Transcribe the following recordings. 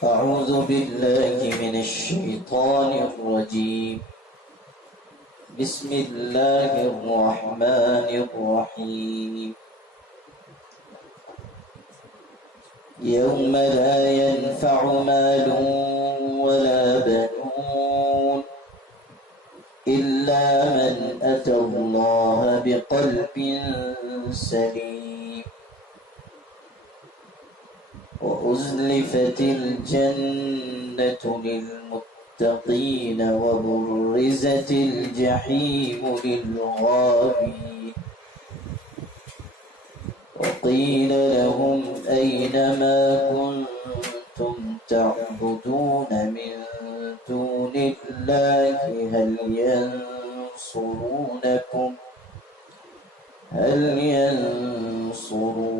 أعوذ بالله من الشيطان الرجيم. بسم الله الرحمن الرحيم. يوم لا ينفع مال ولا بنون إلا من أتى الله بقلب سليم. وأزلفت الجنة للمتقين وبرزت الجحيم للغاوين وقيل لهم أين ما كنتم تعبدون من دون الله هل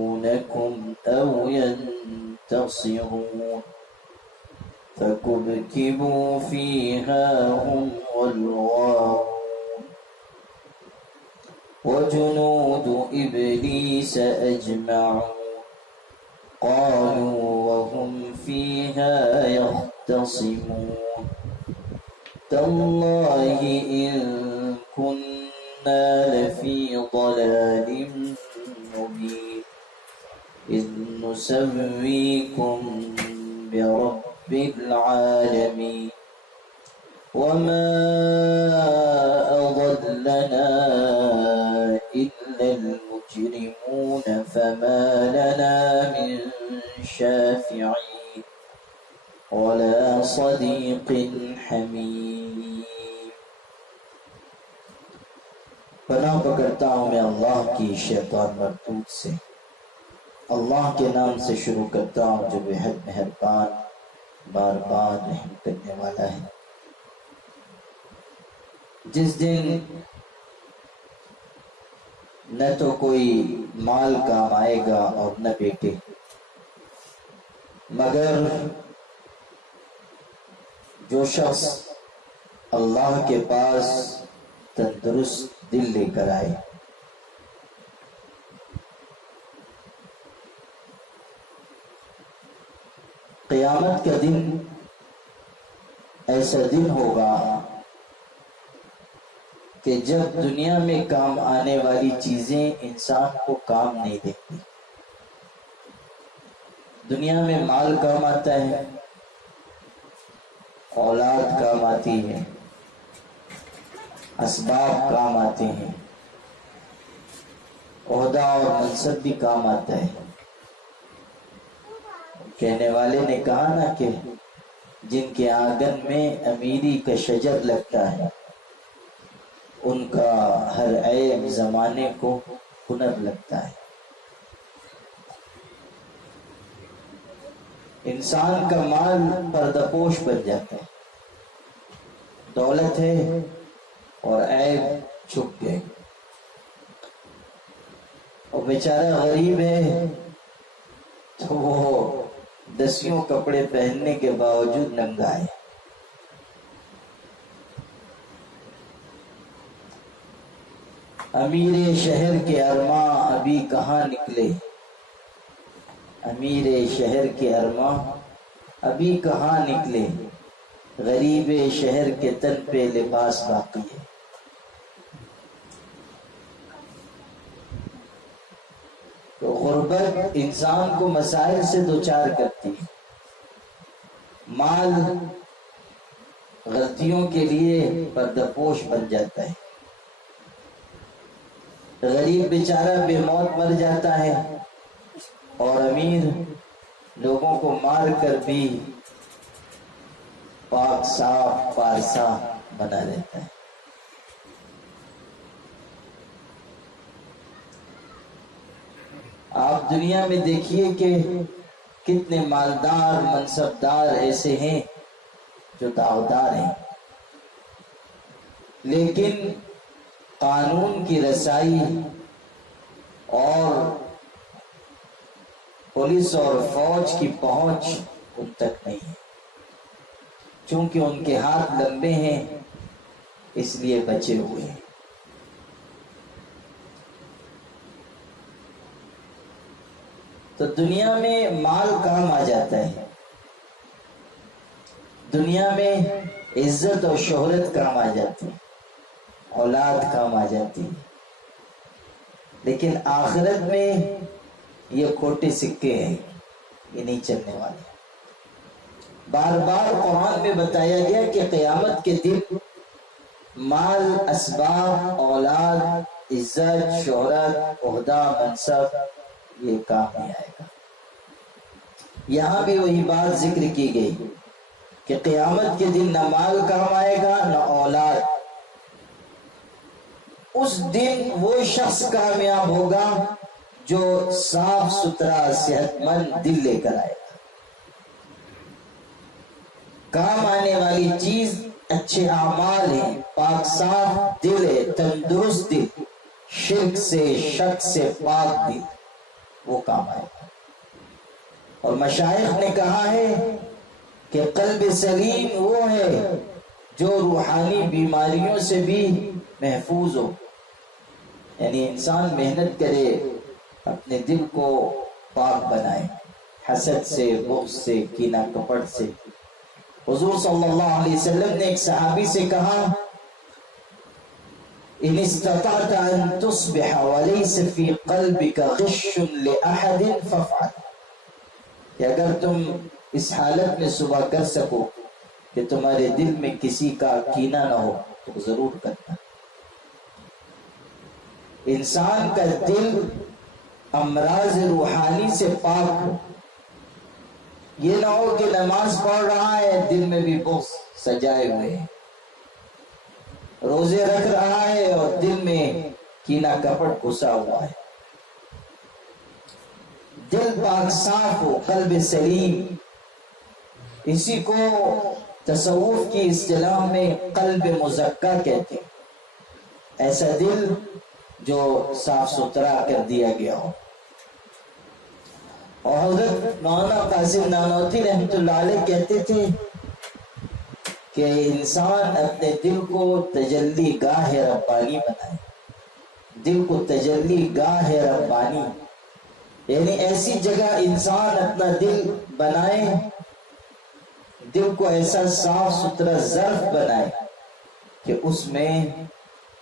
ينصرونكم أو ينتصرون فكبكبوا فيها هم والغاوون وجنود إبليس أجمعون قالوا وهم فيها يختصمون تالله إن كنا لفي ضلال مبين إذ نسويكم برب العالمين وما أضلنا إلا المجرمون فما لنا من شافعين ولا صديق حميم. پناہ پکڑتا ہوں میں اللہ کی شیطان مردود سے. اللہ کے نام سے شروع کرتا ہوں جو بے حد مہربان بار بار رحم کرنے والا ہے. جس دن نہ تو کوئی مال کام آئے گا اور نہ بیٹے، مگر جو شخص اللہ کے پاس تندرست دل لے کر آئے. قیامت کا دن ایسا دن ہوگا کہ جب دنیا میں کام آنے والی چیزیں انسان کو کام نہیں دیتی. دنیا میں مال کام آتا ہے، اولاد کام آتی ہے، اسباب کام آتے ہیں، عہدہ اور منصب بھی کام آتا ہے. کہنے والے نے کہا نا کہ جن کے آنگن میں امیری کا شجر لگتا ہے ان کا ہر عیب زمانے کو ہنر لگتا ہے. انسان کا مال پردپوش بن جاتا ہے. دولت ہے اور عیب چھپ گئے، اور بیچارہ غریب ہے تو وہ دسیوں کپڑے پہننے کے باوجود ننگا ہے. امیر شہر کے ارماں ابھی کہاں نکلے، امیر شہر کے ارماں ابھی کہاں نکلے، غریب شہر کے تن پہ لباس باقی ہے. تو غربت انسان کو مسائل سے دوچار کرتی ہے. مال غلطیوں کے لیے پردپوش بن جاتا ہے. غریب بیچارہ بے موت مر جاتا ہے اور امیر لوگوں کو مار کر بھی پاک صاف پارسا بنا لیتا ہے. آپ دنیا میں دیکھیے کہ کتنے مالدار منصبدار ایسے ہیں جو دعویدار ہیں، لیکن قانون کی رسائی اور پولیس اور فوج کی پہنچ ان تک نہیں ہے. چونکہ ان کے ہاتھ لمبے ہیں اس لیے بچے ہوئے ہیں. تو دنیا میں مال کام آ جاتا ہے، دنیا میں عزت اور شہرت کام آ جاتی، اولاد کام آ جاتی، لیکن آخرت میں یہ کھوٹے سکے ہیں، یہ نہیں چلنے والے۔ بار بار قرآن میں بتایا گیا کہ قیامت کے دن مال، اسباب، اولاد، عزت، شہرت، عہدہ، منصب یہ کام نہیں آئے گا۔ یہاں بھی وہی بات ذکر کی گئی کہ قیامت کے دن نہ مال کام آئے گا نہ اولاد۔ اس دن وہ شخص کامیاب ہوگا جو صاف ستھرا صحت مند دل لے کر آئے گا۔ کام آنے والی چیز اچھے اعمال ہیں، پاک صاف دل ہے، تندرست دل، شرک سے شک سے پاک دل، وہ کام آئے گا۔ اور مشائخ نے کہا ہے کہ قلب سلیم وہ ہے جو روحانی بیماریوں سے بھی محفوظ ہو، یعنی انسان محنت کرے اپنے دل کو پاک بنائے حسد سے، بغض سے، کینہ کپٹ سے۔ حضور صلی اللہ علیہ وسلم نے ایک صحابی سے کہا ان استطعت ان تصبح وليس في قلبك غش لأحد فافعل، کہ اگر تم اس حالت میں صبح کر سکو کہ تمہارے دل میں کسی کا کینہ نہ ہو تو ضرور کرنا۔ انسان کا دل امراض روحانی سے پاک ہو، یہ نہ ہو کہ نماز پڑھ رہا ہے دل میں بھی بغض سجائے ہوئے ہیں، روزے رکھ رہا ہے اور دل میں کینہ کپٹ گھسا ہوا ہے۔ دل پاک صاف ہو، قلب سلیم، اسی کو تصوف کی اصطلاح میں قلب مزکا کہتے ہیں، ایسا دل جو صاف ستھرا کر دیا گیا ہو۔ اور حضرت مولانا قاسم نانوتوی رحمۃ اللہ علیہ کہتے تھے کہ انسان اپنے دل کو تجلی گاہ ربانی بنائے، دل کو تجلی گاہ ربانی، یعنی ایسی جگہ انسان اپنا دل بنائے، دل کو ایسا صاف ستھرا ظرف بنائے کہ اس میں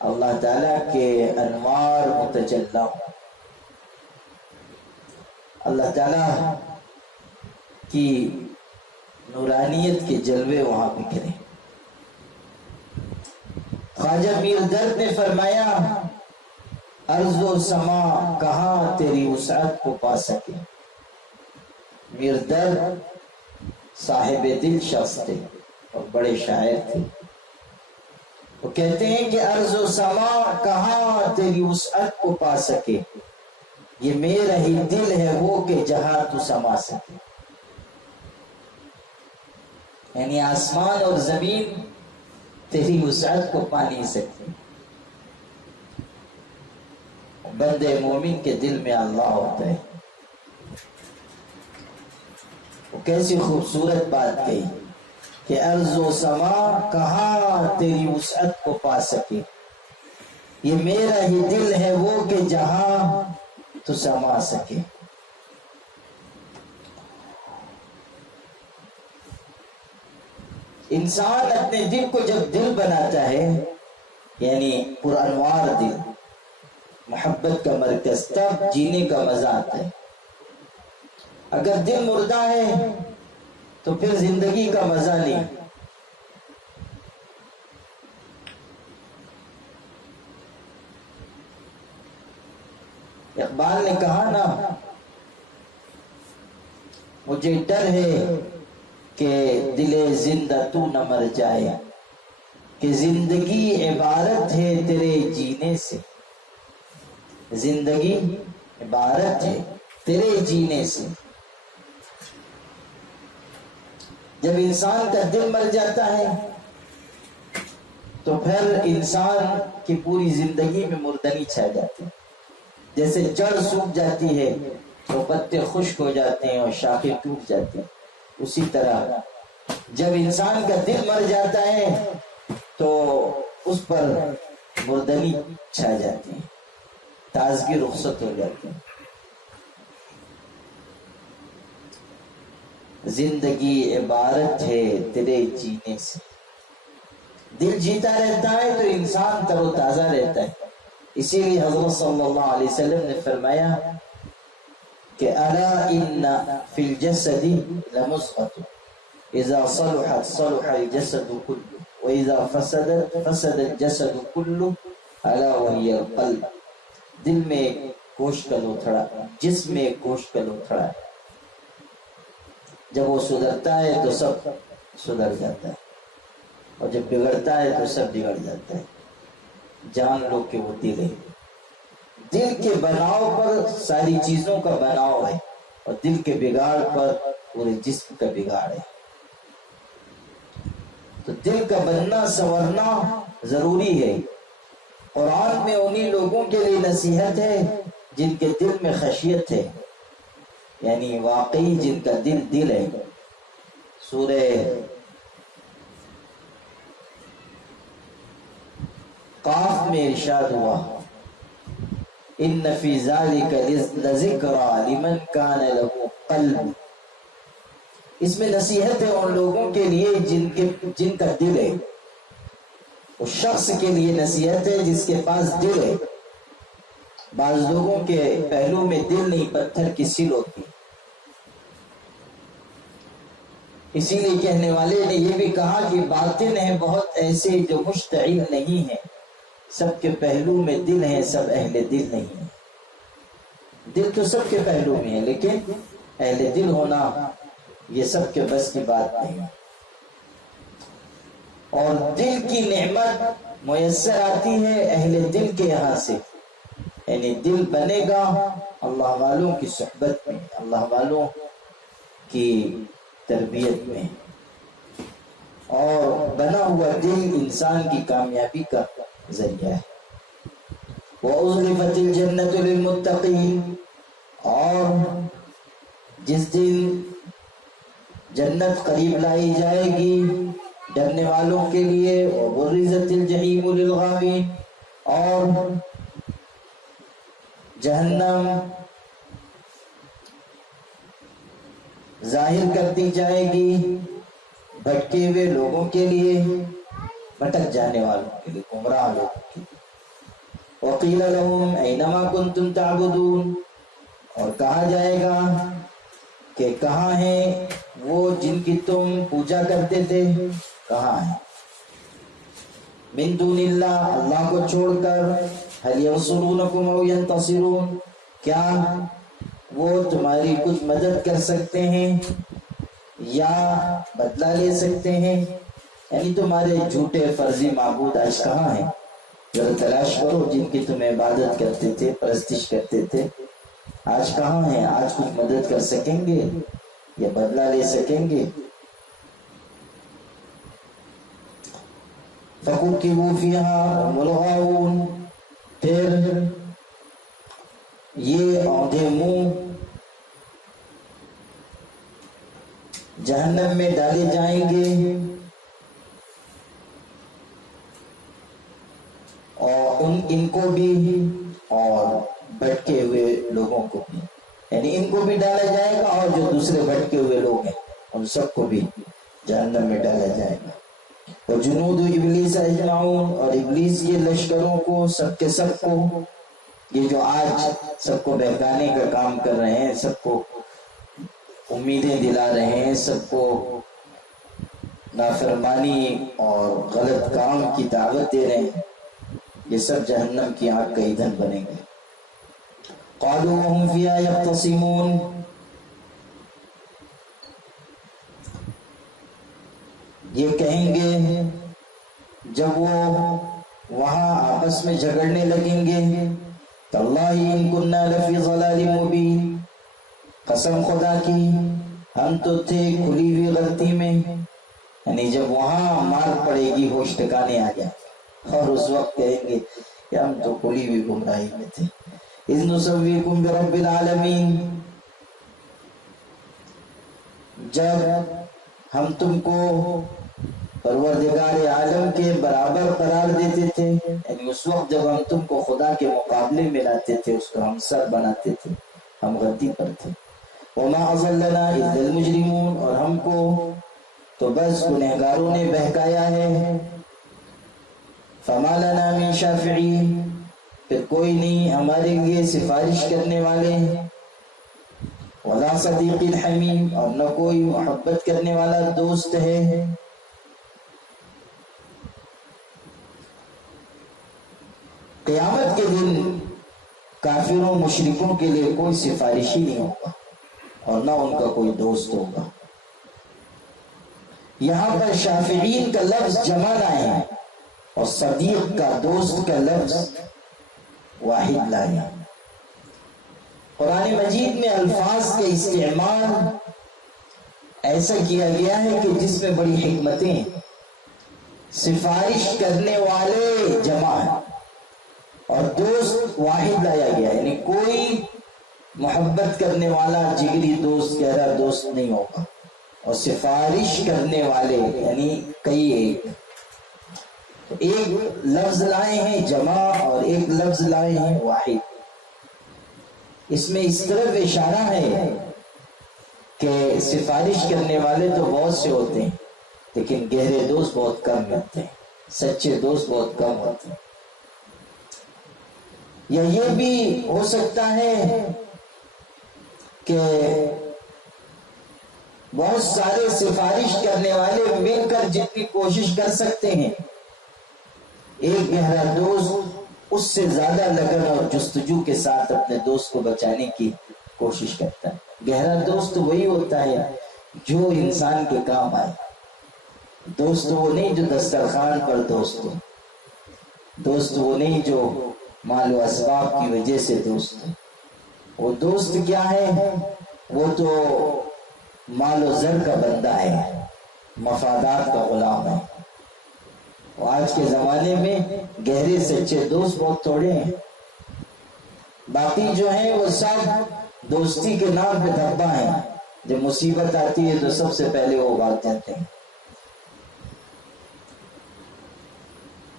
اللہ تعالیٰ کے انوار متجلی ہوں، اللہ تعالیٰ کی نورانیت کے جلوے وہاں بکھرے۔ خواجہ میر درد نے فرمایا ارض و سما کہاں تیری وسعت کو پا سکے۔ میر درد صاحب دل شخص تھے اور بڑے شاعر تھے، وہ کہتے ہیں کہ ارض و سما کہاں تیری وسعت کو پا سکے، یہ میرا ہی دل ہے وہ کہ جہاں تو سما سکے۔ یعنی آسمان اور زمین تیری وسعت کو پا نہیں سکتے، بندے مومن کے دل میں اللہ ہوتا ہے۔ وہ کیسی خوبصورت بات کہی کہ ارض و سما کہاں تیری وسعت کو پا سکے، یہ میرا ہی دل ہے وہ کہ جہاں تو سما سکے۔ انسان اپنے دل کو جب دل بناتا ہے، یعنی پرانوار دل، محبت کا مرکز، تب جینے کا مزہ آتا ہے۔ اگر دل مردہ ہے تو پھر زندگی کا مزہ نہیں۔ اقبال نے کہا نا مجھے ڈر ہے کہ دل زندہ تو نہ مر جائے، کہ زندگی عبارت ہے تیرے جینے سے، زندگی عبارت ہے تیرے جینے سے۔ جب انسان کا دل مر جاتا ہے تو پھر انسان کی پوری زندگی میں مردنی چھا جاتی ہے، جیسے جڑ سوکھ جاتی ہے تو پتے خشک ہو جاتے ہیں اور شاخیں ٹوٹ جاتی ہیں، اسی طرح جب انسان کا دل مر جاتا ہے تو اس پر مردنی چھا جاتی ہے، تازگی رخصت ہو جاتی ہے۔ زندگی عبارت ہے تیرے جینے سے. دل جیتا رہتا ہے تو انسان تر و تازہ رہتا ہے. اسی لیے حضرت صلی اللہ علیہ وسلم نے فرمایا کہ الا ان فی الجسد لمضغۃ اذا صلحت صلح الجسد كله واذا فسدت فسد الجسد كله الا وهي القلب. دل میں ایک گوشت کا لوتھڑا، جسم میں ایک گوشت کا لوتھڑا ہے. جب وہ سدھرتا ہے تو سب سدھر جاتا ہے، اور جب بگڑتا ہے تو سب بگڑ جاتا ہے. جان لو کہ وہ دل ہے. دل کے بناؤ پر ساری چیزوں کا بناؤ ہے، اور دل کے بگاڑ پر پورے جسم کا بگاڑ ہے. تو دل کا بننا سنورنا ضروری ہے. قرآن میں انہی لوگوں کے لیے نصیحت ہے جن کے دل میں خشیت ہے، یعنی واقعی جن کا دل ہے. سورہ قاف میں ارشاد ہوا ان فی ذالک لذکریٰ لمن کان لہ قلب. اس میں نصیحت ہے ان لوگوں کے لیے جن کا دل ہے. اس شخص کے لیے نصیحت ہے جس کے پاس دل ہے. بعض لوگوں کے پہلو میں دل نہیں، پتھر کی سل ہوتی. اسی لیے کہنے والے نے یہ بھی کہا کہ باطن ہیں بہت ایسے جو مشتعل نہیں ہیں، سب کے پہلو میں دل ہیں، سب اہل دل نہیں ہیں. دل تو سب کے پہلو میں ہے، لیکن اہل دل ہونا یہ سب کے بس کی بات نہیں. اور دل کی نعمت میسر آتی ہے اہل دل کے یہاں سے. یعنی دل بنے گا اللہ والوں کی صحبت میں، اللہ والوں کی تربیت میں. اور بنا ہوا دل انسان کی کامیابی کا ذریعہ ہے. وَأُزْلِفَتِ الْجَنَّةُ لِلْمُتَّقِينَ. اور جس دن جنت قریب لائی جائے گی ڈرنے والوں کے لیے، وَبُرِّزَتِ الْجَحِيمُ لِلْغَاوِينَ. اور جہنم ظاہر کر دی جائے گی بھٹکے ہوئے لوگوں کے لیے، بھٹک جانے والوں کے لیے، گمراہ لوگوں کے لیے. وَقِيلَ لَهُمْ أَيْنَمَا كُنْتُمْ تَعْبُدُونَ. اور کہا جائے گا کہ کہاں ہیں وہ جن کی تم پوجا کرتے تھے، کہاں ہیں؟ من دون اللہ، اللہ کو چھوڑ کر. هل ينصرونكم أو ينتصرون. کیا وہ تمہاری کچھ مدد کر سکتے ہیں یا بدلہ لے سکتے ہیں؟ یعنی تمہارے جھوٹے فرضی معبود آج کہاں ہیں؟ ذرا تلاش کرو. جن کی تم عبادت کرتے تھے، پرستش کرتے تھے، آج کہاں ہیں؟ آج کچھ مدد کر سکیں گے یا بدلہ لے سکیں گے؟ فَكُبْكِبُوا فِيهَا هُمُ الْغَاوُونَ. پھر یہ اوندھے منہ جہنم میں ڈالے جائیں گے، اور ان کو بھی اور بھٹکے ہوئے لوگوں کو بھی. یعنی ان کو بھی ڈالا جائے گا اور جو دوسرے بھٹکے ہوئے لوگ ہیں ان سب کو بھی جہنم میں ڈالا جائے گا. وجنود ابلیس اجمعون. اور ابلیس کے لشکروں کو، سب کے سب کو، یہ جو آج سب کو بہکانے کا کام کر رہے ہیں، سب کو امیدیں دلا رہے ہیں، سب کو نافرمانی اور غلط کام کی دعوت دے رہے ہیں، یہ سب جہنم کی آگ کا ایندھن بنیں گے. قالوا وهم فيها يختصمون. یہ کہیں گے جب وہ وہاں آپس میں جھگڑنے لگیں گے، تاللہ ان کننا لفی ضلال مبین. قسم خدا کی ہم تو تھے کھلی ہوئی غلطی میں. یعنی جب وہاں مار پڑے گی، ہوش ٹھکانے آ گیا، اور اس وقت کہیں گے کہ ہم تو کھلی ہوئی گمراہی میں تھے. اذ نسویکم برب العالمین. جب ہم تم کو پروردگار عالم کے برابر قرار دیتے تھے، یعنی اس وقت جب ہم تم کو خدا کے مقابلے میں لاتے تھے، اس کو ہم سر بناتے تھے، ہم غلطی پر تھے. وما اضلنا الا المجرمون، اور ہم کو تو بس گنہگاروں نے بہکایا ہے۔ فما لنا من شافعین، پھر کوئی نہیں ہمارے لیے سفارش کرنے والے، ولا صدیق حمیم، اور نہ کوئی محبت کرنے والا دوست ہے۔ قیامت کے دن کافروں مشرکوں کے لیے کوئی سفارشی نہیں ہوگا اور نہ ان کا کوئی دوست ہوگا۔ یہاں پر شافعین کا لفظ جمع لائے ہیں اور صدیق کا، دوست کا لفظ واحد لائے ہیں۔ قرآن مجید میں الفاظ کے استعمال ایسا کیا گیا ہے کہ جس میں بڑی حکمتیں ہیں۔ سفارش کرنے والے جمع ہیں اور دوست واحد لایا گیا، یعنی کوئی محبت کرنے والا جگری دوست، گہرا دوست نہیں ہوگا، اور سفارش کرنے والے یعنی کئی ایک۔ تو ایک لفظ لائے ہیں جمع اور ایک لفظ لائے ہیں واحد۔ اس میں اس طرف اشارہ ہے کہ سفارش کرنے والے تو بہت سے ہوتے ہیں لیکن گہرے دوست بہت کم ہوتے ہیں، سچے دوست بہت کم ہوتے ہیں۔ یا یہ بھی ہو سکتا ہے کہ بہت سارے سفارش کرنے والے مل کر جتنی کوشش کر سکتے ہیں، ایک گہرا دوست اس سے زیادہ لگن اور جستجو کے ساتھ اپنے دوست کو بچانے کی کوشش کرتا ہے۔ گہرا دوست وہی ہوتا ہے جو انسان کے کام آئے۔ دوست وہ نہیں جو دسترخوان پر دوست ہو، دوست وہ نہیں جو مال و اسباب کی وجہ سے دوست ہے۔ وہ دوست کیا ہے؟ وہ تو مال و زر کا بندہ ہے، مفادات کا غلام ہے۔ آج کے زمانے میں گہرے سچے دوست بہت تھوڑے ہیں، باقی جو ہیں وہ سب دوستی کے نام پہ دھبا ہیں۔ جب مصیبت آتی ہے تو سب سے پہلے وہ بھاگ جاتے ہیں۔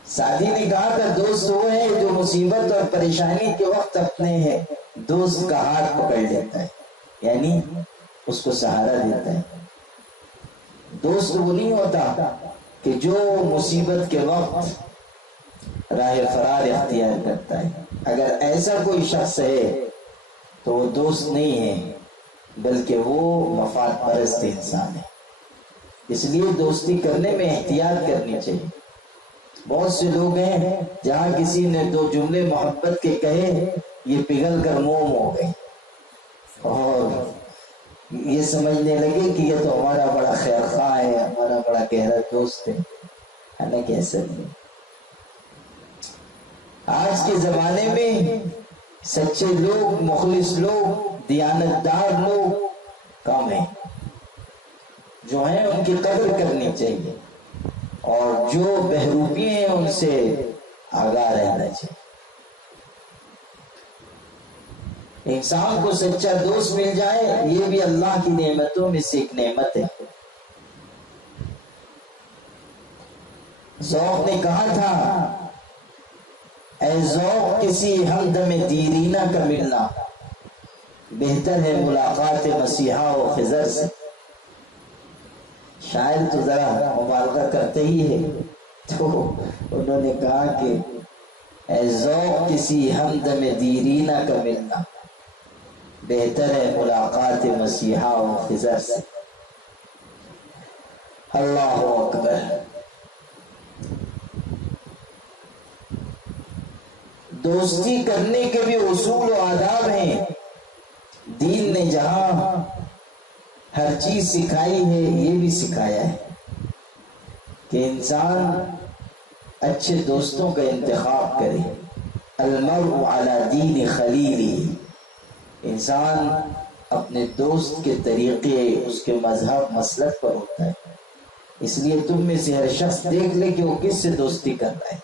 سعدی نے کہا کہ دوست وہ ہے جو مصیبت اور پریشانی کے وقت اپنے دوست کا ہاتھ پکڑ لیتا ہے، یعنی اس کو سہارا دیتا ہے۔ دوست وہ نہیں ہوتا کہ جو مصیبت کے وقت راہ فرار اختیار کرتا ہے۔ اگر ایسا کوئی شخص ہے تو وہ دوست نہیں ہے بلکہ وہ مفاد پرست انسان ہے۔ اس لیے دوستی کرنے میں احتیاط کرنی چاہیے۔ بہت سے لوگ ہیں جہاں کسی نے دو جملے محبت کے کہے یہ پگھل کر موم ہو گئے اور یہ سمجھنے لگے کہ یہ تو ہمارا بڑا خیر خواہ ہے، ہمارا بڑا گہرا دوست ہے، حالانکہ ایسا نہیں۔ آج کے زمانے میں سچے لوگ، مخلص لوگ، دیانتدار لوگ کم ہیں۔ جو ہیں ان کی قدر کرنی چاہیے اور جو بہروپی ہیں ان سے آگاہ رہنا چاہیے۔ انسان کو سچا دوست مل جائے یہ بھی اللہ کی نعمتوں میں سے ایک نعمت ہے۔ ذوق نے کہا تھا اے ذوق کسی ہمدم دیرینہ کا ملنا بہتر ہے ملاقات مسیحا و خضر سے۔ شاعر تو ذرا مبالغہ کرتے ہی ہے، تو انہوں نے کہا کہ اے ذوق کسی ہمدم دیرینہ کا ملنا بہتر ہے ملاقات مسیحا و خضر سے۔ اللہ اکبر۔ دوستی کرنے کے بھی اصول و آداب ہیں۔ دین نے جہاں ہر چیز سکھائی ہے یہ بھی سکھایا ہے کہ انسان اچھے دوستوں کا انتخاب کرے۔ المرء علی دین خلیلہ، انسان اپنے دوست کے طریقے، اس کے مذہب مسلک پر ہوتا ہے۔ اس لیے تم میں سے ہر شخص دیکھ لے کہ وہ کس سے دوستی کر رہا ہے۔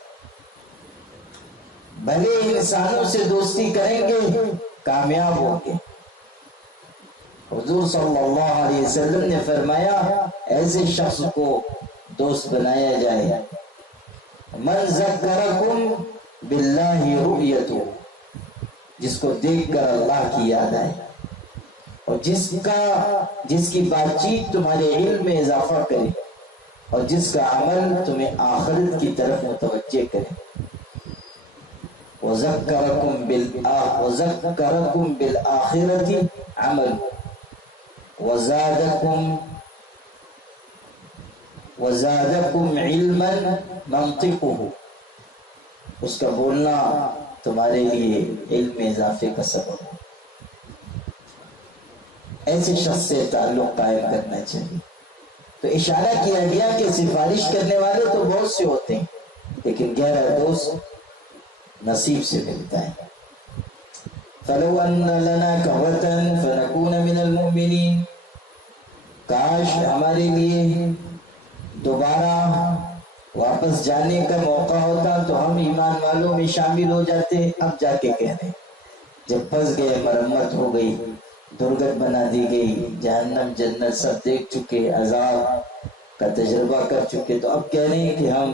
بھلے انسانوں سے دوستی کریں گے کامیاب ہوں گے۔ حضور صلی اللہ علیہ وسلم نے فرمایا ایسے شخص کو دوست بنایا جائے من ذکرکم باللہ رؤیتہ، جس کو دیکھ کر اللہ کی یاد آئے۔ اور جس کی بات چیت تمہارے علم میں اضافہ کرے اور جس کا عمل تمہیں آخرت کی طرف متوجہ کرے. وَذَكَّرَكُمْ بِالْآخِرَةِ عَمَلُ وَزَادَكُمْ عِلْمًا مَنْطِقُهُ. اس کا بولنا تمہارے لیے علم میں اضافے کا سبب ہو. ایسے شخص سے تعلق قائم کرنا چاہیے. تو اشارہ کیا گیا کہ سفارش کرنے والے تو بہت سے ہوتے ہیں لیکن گہرا دوست نصیب سے ملتا ہے. فَلَوْ أَنَّ لَنَا كَرَّةً فَنَكُونَ مِنَ الْمُؤْمِنِينَ. کاش ہمارے لیے دوبارہ واپس جانے کا موقع ہوتا تو ہم ایمان والوں میں شامل ہو جاتے. اب جا کے کہہ رہے جب پھنس گئے، مرمت ہو گئی، درگت بنا دی گئی، جہنم جنت سب دیکھ چکے، عذاب کا تجربہ کر چکے، تو اب کہہ رہے ہیں کہ ہم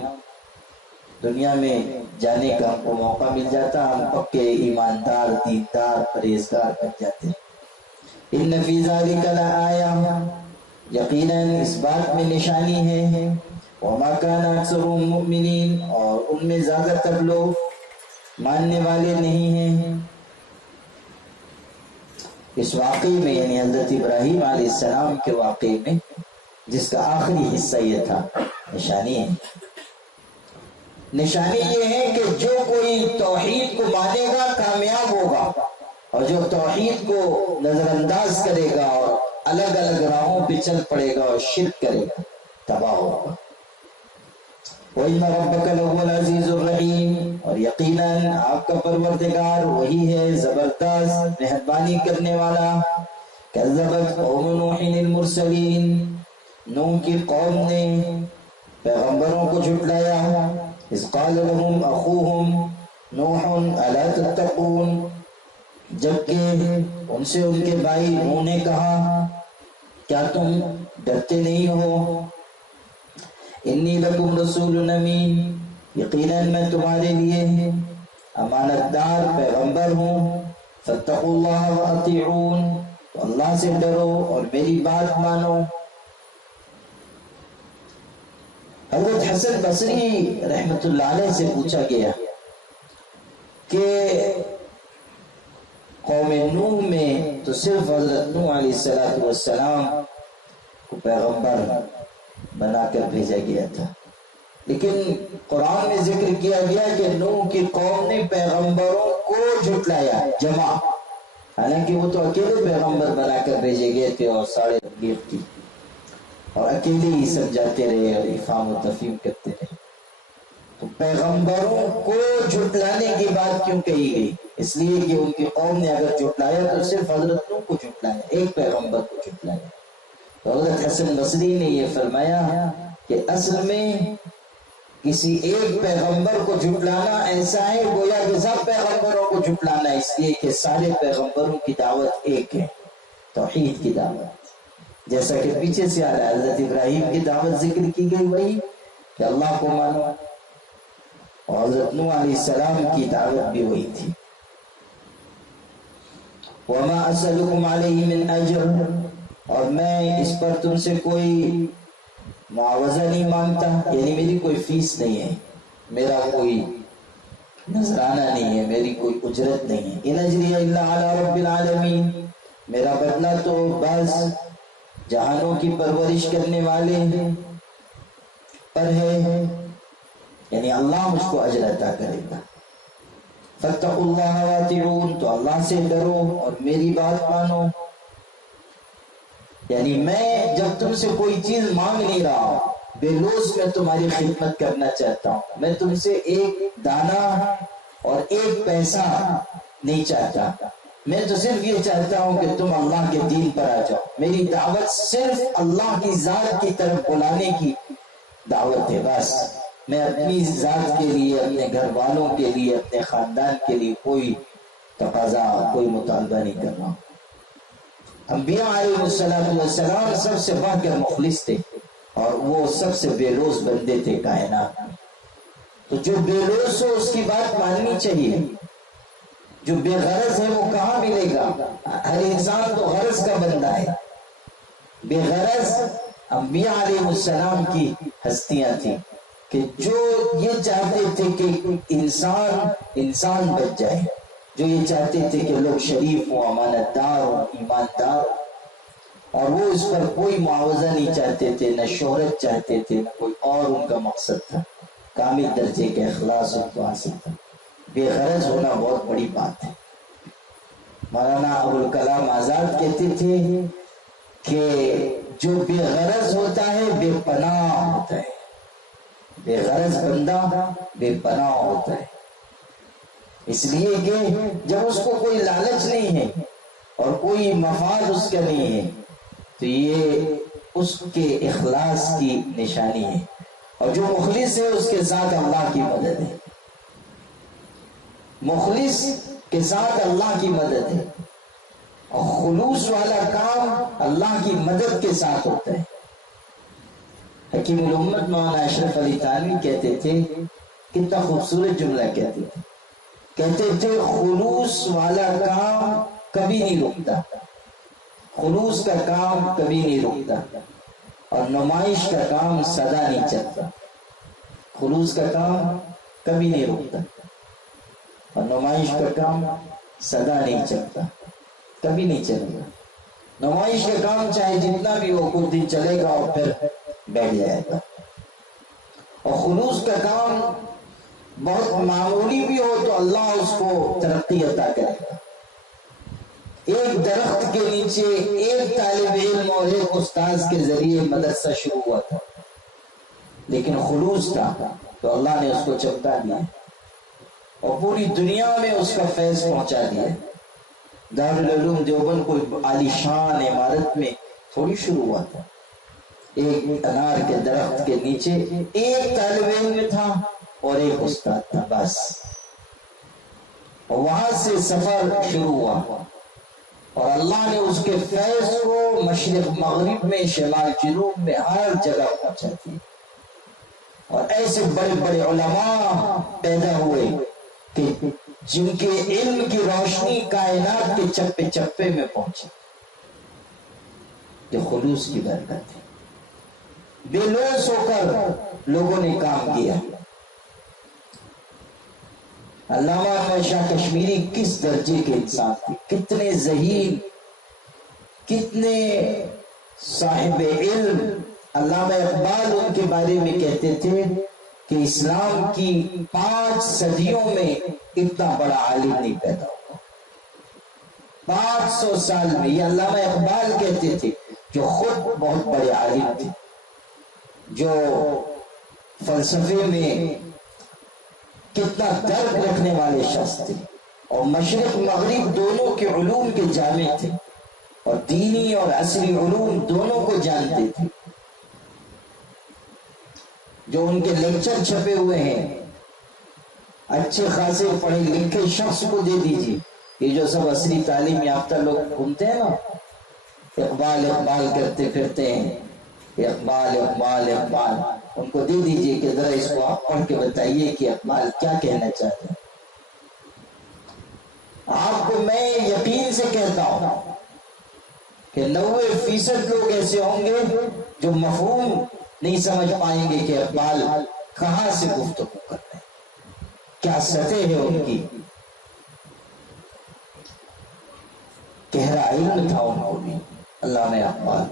دنیا میں جانے کا ہم کو موقع مل جاتا، ہم پکے ایماندار، دیندار، پرہیزگار بن جاتے. ان فی ذلک لآیہ، یقیناً اس بات میں نشانی ہے. وما کان اکثرهم مؤمنین، اور ان میں زیادہ تر لوگ ماننے والے نہیں ہیں. اس واقعے میں یعنی حضرت ابراہیم علیہ السلام کے واقعے میں جس کا آخری حصہ یہ تھا، نشانی ہے. نشانی یہ ہے کہ جو کوئی توحید کو مانے گا کامیاب ہوگا، اور جو توحید کو نظر انداز کرے گا اور الگ الگ راہوں پہ چل پڑے گا اور شرک کرے گا تباہ ہوگا. وَإِنَّ رَبَّكَ لَهُوَ الْعَزِيزُ الرَّحِيمُ، اور یقیناً آپ کا پروردگار وہی ہے زبردست مہربانی کرنے والا. كَذَّبَتْ قَوْمُ نُوحٍ الْمُرْسَلِينَ، نوح کی قوم نے پیغمبروں کو جھٹلایا. اذ قال لهم اخوهم نوح الا تتقون، جبکہ ان سے ان کے بھائی نوح نے کہا کیا تم ڈرتے نہیں ہو. انی لکم رسول امین، یقیناً میں تمہارے لیے امانت دار پیغمبر ہوں. فاتقوا اللہ واطیعون، تو اللہ سے ڈرو اور میری بات مانو. حضرت حسن بصری رحمت اللہ علیہ سے پوچھا گیا کہ قوم نوح میں تو صرف حضرت نوح علیہ السلام کو پیغمبر بنا کر بھیجا گیا تھا، لیکن قرآن میں ذکر کیا گیا کہ نوح کی قوم نے پیغمبروں کو جھٹلایا جمع، حالانکہ وہ تو اکیلے پیغمبر بنا کر بھیجے گئے تھے اور ساڑھے تبلیغ کی اور اکیلے ہی سمجھاتے رہے اور افہام و تفہیم کرتے رہے. تو پیغمبروں کو جھٹلانے کی بات کیوں کہی گئی؟ اس لیے کہ ان کی قوم نے اگر جھٹلایا تو صرف حضرت نوح کو جھٹلایا، ایک پیغمبر کو جھٹلایا. تو حضرت حسن بصری نے یہ فرمایا کہ اصل میں کسی ایک پیغمبر کو جھٹلانا ایسا ہے گویا کہ سب پیغمبروں کو جھٹلانا، اس لیے کہ سارے پیغمبروں کی دعوت ایک ہے، توحید کی دعوت. جیسا کہ پیچھے سے آ رہا ہے، حضرت ابراہیم کی دعوت ذکر کی گئی وہی کہ اللہ کو مانو، اور حضرت نوح علیہ السلام کی دعوت بھی وہی تھی. وما اسألکم علیہ من اجر، اور میں اس پر تم سے کوئی معاوضہ نہیں مانگتا، یعنی میری کوئی فیس نہیں ہے، میرا کوئی نذرانہ نہیں ہے، میری کوئی اجرت نہیں ہے. ان اجری الا علی رب العالمین، میرا بدلہ تو بس جہانوں کی پرورش کرنے والے پر ہے، یعنی اللہ مجھ کو اجر عطا کرے گا. فاتقوا اللہ واطیعون، تو اللہ سے ڈرو اور میری بات مانو. یعنی میں جب تم سے کوئی چیز مانگ نہیں رہا ہوں، بے لوث میں تمہاری خدمت کرنا چاہتا ہوں. میں تم سے ایک دانہ اور ایک پیسہ نہیں چاہتا، میں تو صرف یہ چاہتا ہوں کہ تم اللہ کے دین پر آ جاؤ. میری دعوت صرف اللہ کی ذات کی طرف بلانے کی دعوت ہے بس. میں اپنی ذات کے لیے، اپنے گھر والوں کے لیے، اپنے خاندان کے لیے کوئی تقاضا، کوئی مطالبہ نہیں کر رہا ہوں. انبیاء علیہ السلام سب سے بڑھ کر مخلص تھے اور وہ سب سے بے لوث بندے تھے کائنات میں. تو جو بے لوث ہو اس کی بات ماننی چاہیے. جو بے غرض ہے وہ کہاں ملے گا؟ ہر انسان تو غرض کا بندہ ہے. بے غرض انبیاء علیہ السلام کی ہستیاں تھیں کہ جو یہ چاہتے تھے کہ انسان بچ جائے، جو یہ چاہتے تھے کہ لوگ شریف ہوں، امانت دار ہوں، ایماندار ہوں، اور وہ اس پر کوئی معاوضہ نہیں چاہتے تھے، نہ شہرت چاہتے تھے، نہ کوئی اور ان کا مقصد تھا. کامل درجے کے اخلاص ان کو حاصل تھا. بے غرض ہونا بہت بڑی بات ہے. مولانا ابوالکلام آزاد کہتے تھے کہ جو بے غرض ہوتا ہے بے پناہ ہوتا ہے. بے غرض بندہ بے پناہ ہوتا ہے، اس لیے کہ جب اس کو کوئی لالچ نہیں ہے اور کوئی مفاد اس کا نہیں ہے تو یہ اس کے اخلاص کی نشانی ہے. اور جو مخلص ہے اس کے ساتھ اللہ کی مدد ہے. مخلص کے ساتھ اللہ کی مدد ہے، اور خلوص والا کام اللہ کی مدد کے ساتھ ہوتا ہے. حکیم الامت مولانا اشرف علی تھانوی کہتے تھے، کتنا خوبصورت جملہ کہتے تھے خلوص والا کام کبھی نہیں رکتا، خلوص کا کام کبھی نہیں رکتا، اور نمائش کا کام سدا نہیں چلتا. خلوص کا کام کبھی نہیں رکتا اور نمائش کا کام سدا نہیں چلتا، کبھی نہیں چلے گا. نمائش کا کام چاہے جتنا بھی ہو کچھ دن چلے گا اور پھر بیٹھ جائے گا، اور خلوص کا کام بہت معمولی بھی ہو تو اللہ اس کو ترقی عطا کرے گا. ایک درخت کے نیچے ایک طالب علم اور ایک استاذ کے ذریعے مدرسہ شروع ہوا تھا، لیکن خلوص تھا تو اللہ نے اس کو چمکا دیا اور پوری دنیا میں اس کا فیض پہنچا دیا. دارالعلوم دیوبند کوئی عالی شان عمارت میں تھوڑی شروع ہوا تھا، ایک انار کے درخت کے نیچے ایک طالب علم تھا اور ایک استاد تھا بس. اور وہاں سے سفر شروع ہوا اور اللہ نے اس کے فیض کو مشرق مغرب میں، شمال جنوب میں ہر جگہ پہنچا دی. اور ایسے بڑے بڑے علماء پیدا ہوئے کہ جن کے علم کی روشنی کائنات کے چپے چپے میں پہنچی. یہ خلوص کی برکت ہے. بے لوث ہو کر لوگوں نے کام کیا. علامہ احمد شاہ کشمیری کس درجے کے انسان تھے، کتنے ذہین، کتنے صاحب علم. علامہ اقبال ان کے بارے میں کہتے تھے کہ اسلام کی 5 صدیوں میں اتنا بڑا عالم نہیں پیدا ہوا. 500 سال میں، یہ علامہ اقبال کہتے تھے جو خود بہت بڑے عالم تھے، جو فلسفے میں کتنا درک رکھنے والے شخص تھے اور مشرق مغرب دونوں کے علوم کے جامع تھے اور دینی اور عصری علوم دونوں کو جانتے تھے. جو ان کے لیکچر چھپے ہوئے ہیں اچھے خاصے پڑھے لکھے شخص کو دے دیجیے. یہ جو سب عصری تعلیم یافتہ لوگ گھومتے ہیں نا، اقبال اقبال کرتے پھرتے ہیں، اقبال اقبال اقبال، ان کو دے دیجئے کہ ذرا اس کو آپ پڑھ کے بتائیے کہ اقبال کیا کہنا چاہتے ہیں. آپ کو میں یقین سے کہتا ہوں کہ 90% لوگ ایسے ہوں گے جو مفہوم نہیں سمجھ پائیں گے کہ اقبال کہاں سے گفتگو کر رہے ہیں، کیا سطح ہے ان کی. گہرا علم تھا ان کو بھی علامہ اقبال.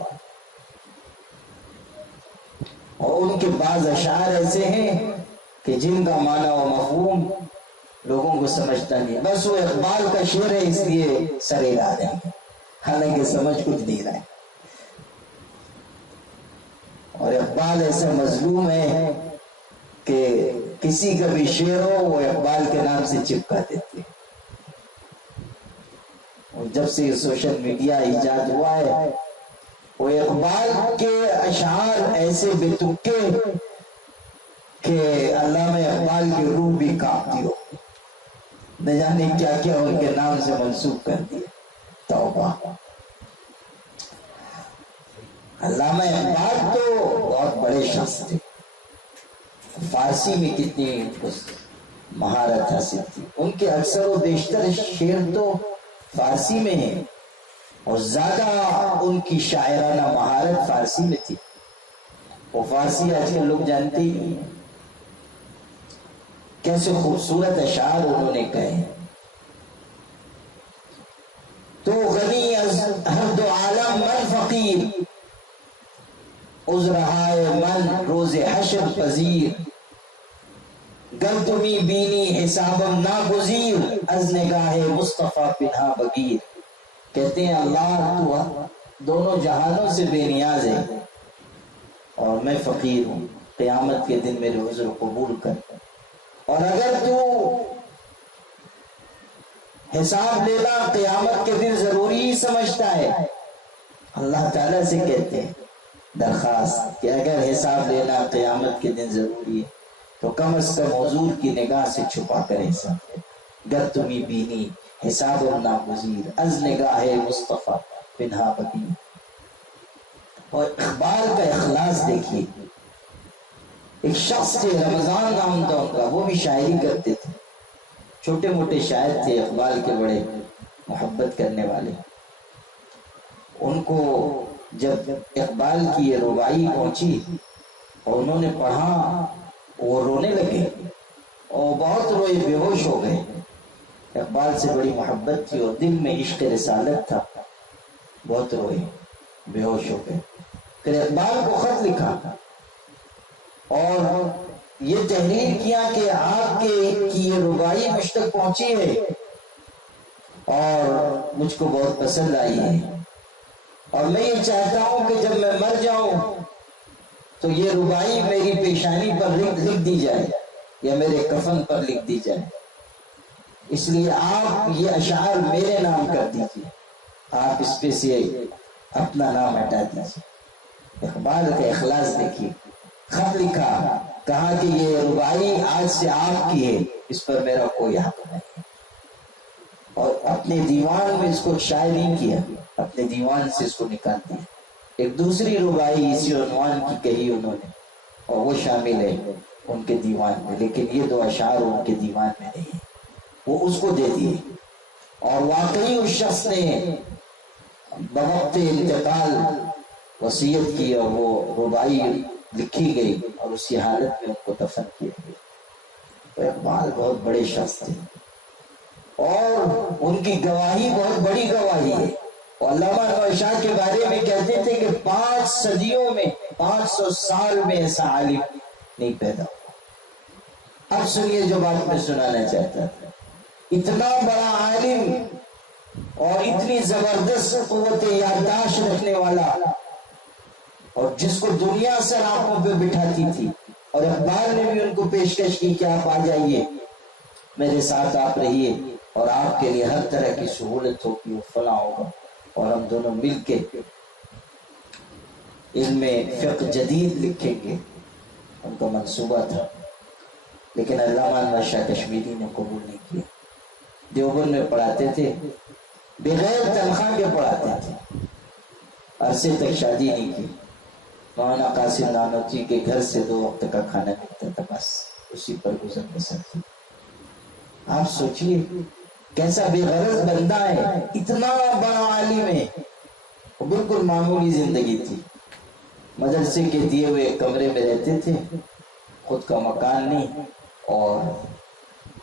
اور ان کے بعض اشعار ایسے ہیں کہ جن کا معنی و مفہوم لوگوں کو سمجھتا نہیں، بس وہ اقبال کا شعر ہے اس لیے سرے لا دیں گے، حالانکہ سمجھ کچھ نہیں رہے. اور اقبال ایسا مظلوم ہے کہ کسی کا بھی شعر ہو وہ اقبال کے نام سے چپکا دیتے. اور جب سے یہ سوشل میڈیا ایجاد ہوا ہے وہ اقبال کے اشعار ایسے بے تکے کہ علامہ اقبال کی روح بھی کانپتی ہو، نہ جانے کیا کیا ان کے نام سے منسوب کر دیا. توبہ. علامہ اقبال تو بہت بڑے شخص تھے. فارسی میں کتنی مہارت حاصل تھی. ان کے اکثر و بیشتر شعر تو فارسی میں ہیں اور زیادہ ان کی شاعرانہ مہارت فارسی میں تھی. وہ فارسی آج کل لوگ جانتے ہی نہیں ہیں. کیسے خوبصورت اشعار انہوں نے کہے. تو غنی از ہر دو عالم من فقیر، عذرہائے من روز حشر پذیر، گر تمی بینی حسابم ناگزیر، از نگاہ مصطفیٰ پنہا بگیر. کہتے ہیں اللہ تو دونوں جہانوں سے بے نیاز ہے اور میں فقیر ہوں، قیامت کے دن میرے عذر قبول کر. اور اگر تو حساب لینا قیامت کے دن ضروری ہی سمجھتا ہے، اللہ تعالیٰ سے کہتے ہیں درخواست کہ اگر حساب لینا قیامت کے دن ضروری ہے تو کم از کم حضور کی نگاہ سے چھپا کر حساب لے. گر تمہیں بینی حساب ناگزیر، از نگاہ مصطفیٰ پنہا بگیر. اور اقبال کا اخلاص دیکھیے. ایک شخص تھے رمضان نام تھا ان کا، وہ بھی شاعری کرتے تھے. چھوٹے موٹے شاعر تھے، اقبال کے بڑے محبت کرنے والے. ان کو جب اقبال کی یہ رباعی پہنچی اور انہوں نے پڑھا، وہ رونے لگے اور بہت روئے، بے ہوش ہو گئے. اقبال سے بڑی محبت تھی اور دل میں عشق رسالت تھا. بہت روئے، بے ہوش ہو گئے. پھر اقبال کو خط لکھا اور یہ تحریر کیا کہ آپ کے کی یہ رباعی مجھ تک پہنچی ہے اور مجھ کو بہت پسند آئی ہے، اور میں یہ چاہتا ہوں کہ جب میں مر جاؤں تو یہ رباعی میری پیشانی پر لکھ دی جائے یا میرے کفن پر لکھ دی جائے. اس لیے آپ یہ اشعار میرے نام کر دیجئے، آپ اس پہ سے اپنا نام ہٹا دیجئے. اقبال کا اخلاص دیکھیے. خط لکھا، کہا کہ یہ رباعی آج سے آپ کی ہے، اس پر میرا کوئی حق نہیں. اور اپنے دیوان میں اس کو شائع نہیں کیا، اپنے دیوان سے اس کو نکال دیا. ایک دوسری رباعی اسی عنوان کی کہی انہوں نے اور وہ شامل ہے ان کے دیوان میں، لیکن یہ دو اشعار ان کے دیوان میں نہیں ہے. وہ اس کو دے دیے اور واقعی اس شخص نے بوقت انتقال وصیت کی اور وہ رباعی لکھی گئی اور اسی حالت میں ان کو دفن کیا گیا. تو اقبال بہت بڑے شخص تھے اور ان کی گواہی بہت بڑی گواہی ہے. اور علامہ انور شاہ کے بارے میں کہتے تھے کہ 5 صدیوں میں 500 سال میں ایسا عالم نہیں پیدا ہوا. اب سنیے جو بات میں سنانا چاہتا تھا. اتنا بڑا عالم اور اتنی زبردست قوت یادداشت رکھنے والا، اور جس کو دنیا سر آنکھوں پہ بٹھاتی تھی، اور اقبال نے بھی ان کو پیشکش کی کہ آپ آ جائیے، میرے ساتھ آپ رہیے اور آپ کے لیے ہر طرح کی سہولت ہوگی، وہ فلاں ہوگا اور ہم دونوں مل کے علم فقہ جدید لکھیں گے. ان کا منصوبہ تھا لیکن علامہ انور شاہ کشمیری نے قبول نہیں کیا. دیوبند میں پڑھاتے تھے، بغیر تنخواہ کے پڑھاتے تھے، عرصے تک شادی نہیں کی. مولانا قاسم نانوتوی کے گھر سے 2 وقت کا کھانا ملتا تھا، بس اسی پر گزر بسر تھی. آپ سوچئے کیسا بے غرض بندہ ہے، اتنا بڑا عالم ہے. وہ بالکل معمولی زندگی تھی، مدرسے کے دیے ہوئے کمرے میں رہتے تھے، خود کا مکان نہیں، اور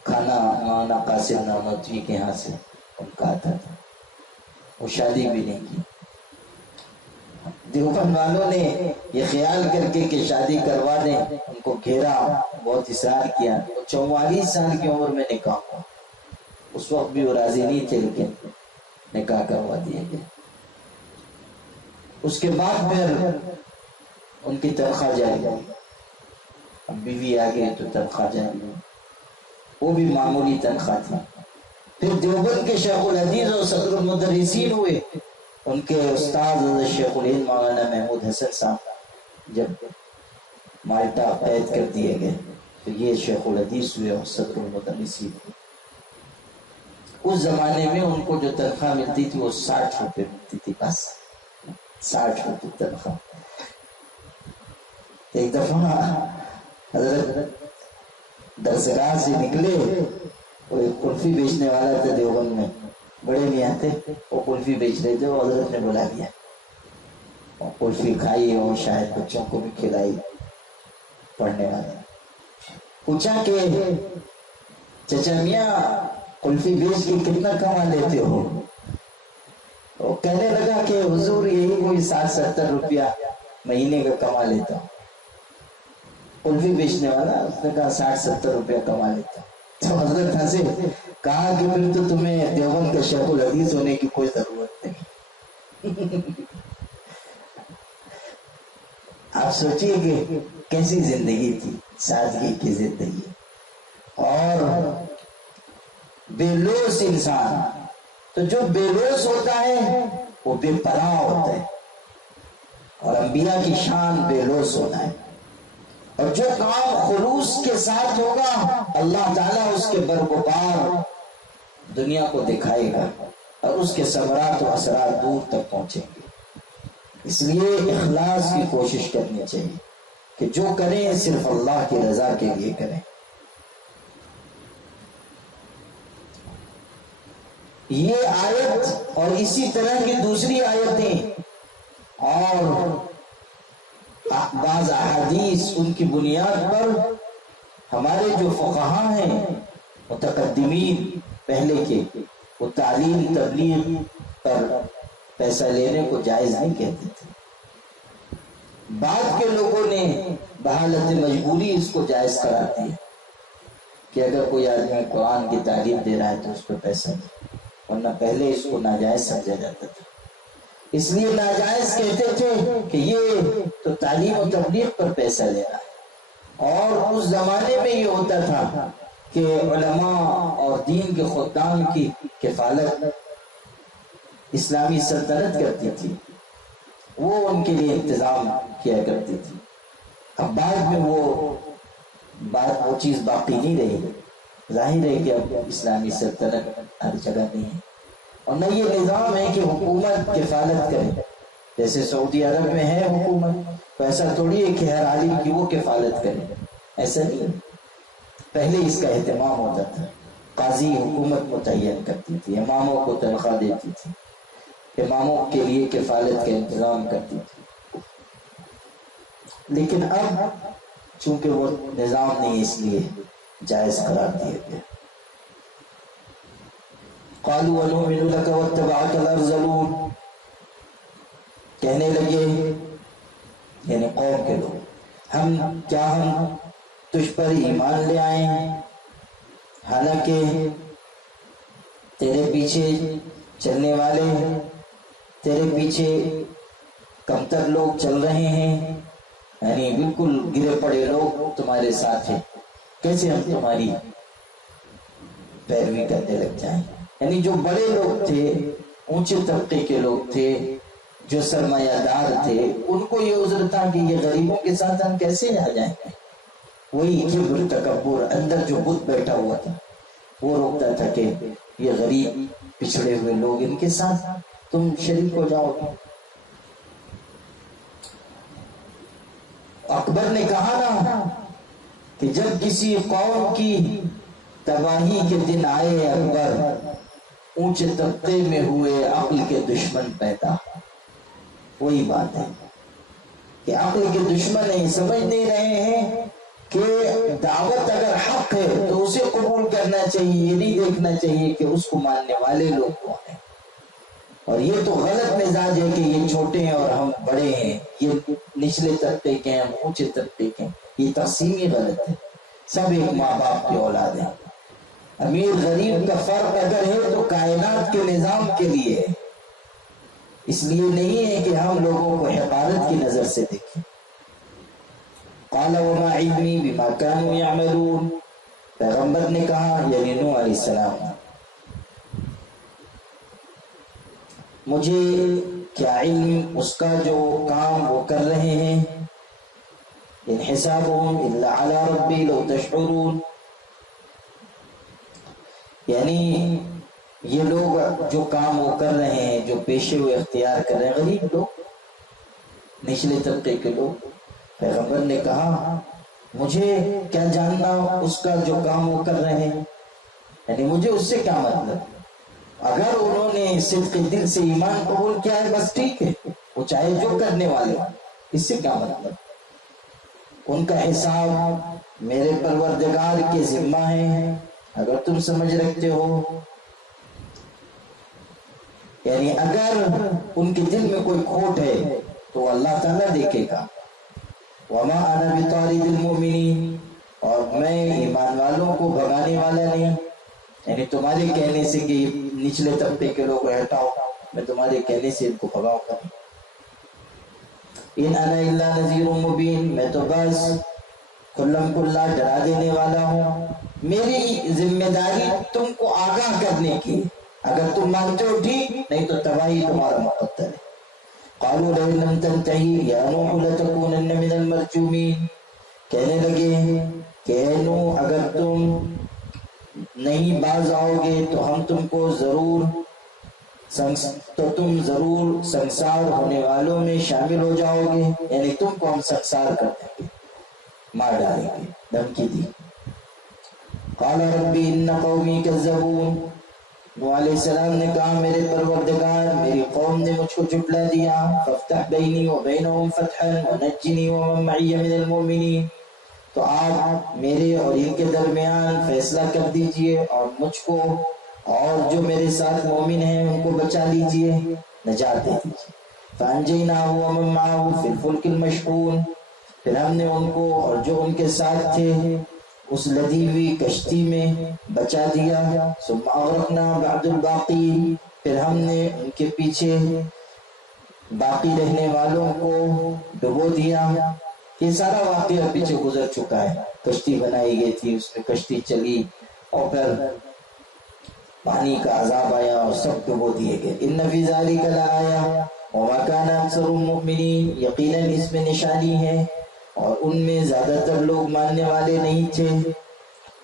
کھانا مولانا قاسم نانوتوی کے ہاں سے ان کا آتا تھا. وہ شادی بھی نہیں کی. دیوبند والوں نے یہ خیال کر کے کہ شادی کروا دیں ان کو گھیرا، بہت اصرار کیا. 44 سال کی عمر میں نکاح ہوا. اس وقت بھی وہ راضی نہیں تھے لیکن نکاح کروا دیا گیا. اس کے بعد پھر ان کی تنخواہ جاری ہوئی. اب بیوی آ گئی تو تنخواہ جاری ہوئی، وہ بھی معمولی تنخواہ تھی. پھر دیوبند کے شیخ الحدیث اور صدر المدرسین ہوئے. ان کے استاد شیخ الہند مولانا محمود حسن صاحب جب مالٹا قید کر دیے گئے تو یہ شیخ الحدیث ہوئے اور صدر المدرسین ہوئے. اس زمانے میں ان کو جو تنخواہ ملتی تھی وہ 60 روپے ملتی تھی، بس 60 روپے تنخواہ. ایک دفعہ حضرت درسگاہ سے نکلے، وہ ایک کلفی بیچنے والا تھا دیوبند میں، بڑے میاں تھے، وہ کلفی بیچ رہے تھے، وہ حضرت نے بلا دیا، کلفی کھائی اور شاید بچوں کو بھی کھلائی پڑھنے والے. پوچھا کہ چچا میاں کلفی بیچ کے کتنا کما لیتے ہو؟ وہ کہنے لگا کہ حضور یہی کوئی 60-70 روپیہ مہینے کا کما لیتا ہوں. کلفی بیچنے والا اس نے کہا 60-70 روپیہ کما لیتا ہوں. تو حضرت ہنسے، کہا کہ پھر تو تمہیں دیوبند کا شیخ الحدیث ہونے کی کوئی ضرورت نہیں. آپ سوچئے کہ کیسی زندگی تھی، سادگی کی زندگی. اور بے لوث انسان، تو جو بے لوث ہوتا ہے وہ بے پناہ ہوتا ہے، اور انبیاء کی شان بے لوث ہونا ہے. اور جو کام خلوص کے ساتھ ہوگا اللہ تعالیٰ اس کے برگزار دنیا کو دکھائے گا، اور اس کے ثمرات و اثرات دور تک پہنچیں گے. اس لیے اخلاص کی کوشش کرنی چاہیے کہ جو کریں صرف اللہ کی رضا کے لیے کریں. یہ آیت اور اسی طرح کی دوسری آیتیں اور بعض احادیث، ان کی بنیاد پر ہمارے جو فقہاء ہیں متقدمین پہلے کے، وہ تعلیم تبلیغ پر پیسہ لینے کو جائز نہیں کہتے تھے. بعد کے لوگوں نے بحالت مجبوری اس کو جائز قرار دیا کہ اگر کوئی آدمی قرآن کی تعلیم دے رہا ہے تو اس پہ پیسہ دے، ورنہ پہلے اس کو ناجائز سمجھا جاتا تھا. اس لیے ناجائز کہتے تھے کہ یہ تو تعلیم و تبلیغ پر پیسہ لے رہا ہے. اور اس زمانے میں یہ ہوتا تھا کہ علماء اور دین کے خدام کی کفالت اسلامی سلطنت کرتی تھی، وہ ان کے لیے انتظام کیا کرتی تھی. اب بعد میں وہ چیز باقی نہیں رہی. ظاہر ہے کہ اب اسلامی سلطنت ہر جگہ نہیں ہے، اور نہ یہ نظام ہے کہ حکومت کفالت کرے. جیسے سعودی عرب میں ہے حکومت، تو ایسا تھوڑی ہے کہ ہر عالم کی وہ کفالت کرے، ایسا نہیں. پہلے اس کا اہتمام ہوتا تھا. قاضی حکومت متعین کرتی تھی، اماموں کو تنخواہ دیتی تھی، اماموں کے لیے کفالت کا انتظام کرتی تھی. لیکن اب چونکہ وہ نظام نہیں، اس لیے جائز قرار دیا گیا. قالوا ونؤمن لك واتبعك الارذلون، کہنے لگے یعنی قوم کے لوگ، ہم تجھ پر ایمان لے آئے ہیں، حالانکہ تیرے پیچھے چلنے والے، تیرے پیچھے کمتر لوگ چل رہے ہیں، یعنی بالکل گرے پڑے لوگ تمہارے ساتھ ہیں، کیسے ہم تمہاری پیروی کرنے لگ جائیں. یعنی جو بڑے لوگ تھے، اونچے طبقے کے لوگ تھے، جو سرمایہ دار تھے، ان کو یہ عذر تھا کہ یہ غریبوں کے ساتھ ہم کیسے آ جائیں گے. وہی کبر تکبر اندر جو بت بیٹھا ہوا تھا وہ روکتا تھا کہ یہ غریب پچھڑے ہوئے لوگ، ان کے ساتھ تم شریک ہو جاؤ گے. اکبر نے کہا نا کہ جب کسی قوم کی تباہی کے دن آئے اکبر، اونچے طبقے میں ہوئے عقل کے دشمن پیدا. وہی بات ہے کہ عقل کے دشمن نہیں، سمجھ نہیں رہے ہیں کہ دعوت اگر حق ہے تو اسے قبول کرنا چاہیے، یہ نہیں دیکھنا چاہیے کہ اس کو ماننے والے لوگ کون ہیں. اور یہ تو غلط مزاج ہے کہ یہ چھوٹے ہیں اور ہم بڑے ہیں، یہ نچلے طبقے کے ہیں ہم اونچے طبقے کے ہیں. یہ تقسیم ہی غلط ہے. سب ایک ماں باپ کی اولاد ہیں. امیر غریب کا فرق اگر ہے تو کائنات کے نظام کے لیے ہے، اس لیے نہیں ہے کہ ہم لوگوں کو حقارت کی نظر سے دیکھیں. قال وما علمی بما كانوا يعملون، پیغمبر نے کہا یعنی نوح علیہ السلام، مجھے کیا علم اس کا جو کام وہ کر رہے ہیں. ان حسابهم الا على ربي لو تشعرون، یعنی یہ لوگ جو کام وہ کر رہے ہیں، جو پیشے وہ اختیار کر رہے ہیں، غریب لوگ، نچلے طبقے کے لوگ. پیغمبر نے کہا مجھے کیا جاننا اس کا جو کام وہ کر رہے ہیں، یعنی مجھے اس سے کیا مطلب؟ اگر انہوں نے صدق دل سے ایمان قبول کیا ہے بس ٹھیک ہے، وہ چاہے جو کرنے والے، اس سے کیا مطلب؟ ان کا حساب میرے پروردگار کے ذمہ ہے، اگر تم سمجھ رکھتے ہو، یعنی اگر ان کے دل میں کوئی کھوٹ ہے تو اللہ تعالیٰ دیکھے گا۔ وَمَا أَنَا بِطَارِدِ الْمُؤْمِنِينَ، اور میں ایمان والوں کو بھگانے والا نہیں، یعنی تمہارے کہنے سے کہ نچلے طبقے کے لوگ ہٹاؤ، میں تمہارے کہنے سے ان کو بھگاؤں گا۔ ان انا الا نذیر مبین، میں تو بس کھلم کھلا ڈرا دینے والا ہوں، میری ذمہ داری تم کو آگاہ کرنے کی، اگر تم مانتے ہو ٹھیک، نہیں تو تباہی تمہارا مقدر ہے۔ قالوا لئن لم تنتهي يا نوح لتكونن من المرجومین، کہنے لگے کہ اے نوح اگر تم نہیں باز آؤ گے تو ہم تم کو تم ضرور سنسار ہونے والوں میں شامل ہو جاؤ گے، یعنی تم کو ہم سنسار کر دیں گے، مار ڈالیں گے، دھمکی دی۔ قال ربی ان قومی کذبون، نوح علیہ السلام نے کہا میرے پروردگار میری قوم نے مجھ کو جھٹلا دیا، فافتح بینی و بینہم فتحا ونجنی ومن معی من المؤمنین، تو آپ میرے اور ان کے درمیان فیصلہ کر دیجئے اور مجھ کو اور جو میرے ساتھ مومن ہیں ان کو بچا لیجئے، نجات دے دیجئے۔ فانجیناہ ومن معہ فی الفلک المشحون، پھر ہم نے ان کو اور جو ان کے ساتھ تھے اس لدی ہوئی کشتی میں بچا دیا۔ ثم اغرقنا بعد الباقین، پھر ہم نے ان کے پیچھے باقی رہنے والوں کو ڈبو دیا۔ یہ سارا واقعہ پیچھے گزر چکا ہے، کشتی بنائی گئی تھی، اس میں کشتی چلی اور پھر پانی کا عذاب آیا اور سب ڈبو دیے گئے۔ ان فی ذلک لآیہ وما کان اکثر المؤمنین، یقیناً اس میں نشانی ہے اور ان میں زیادہ تر لوگ ماننے والے نہیں تھے۔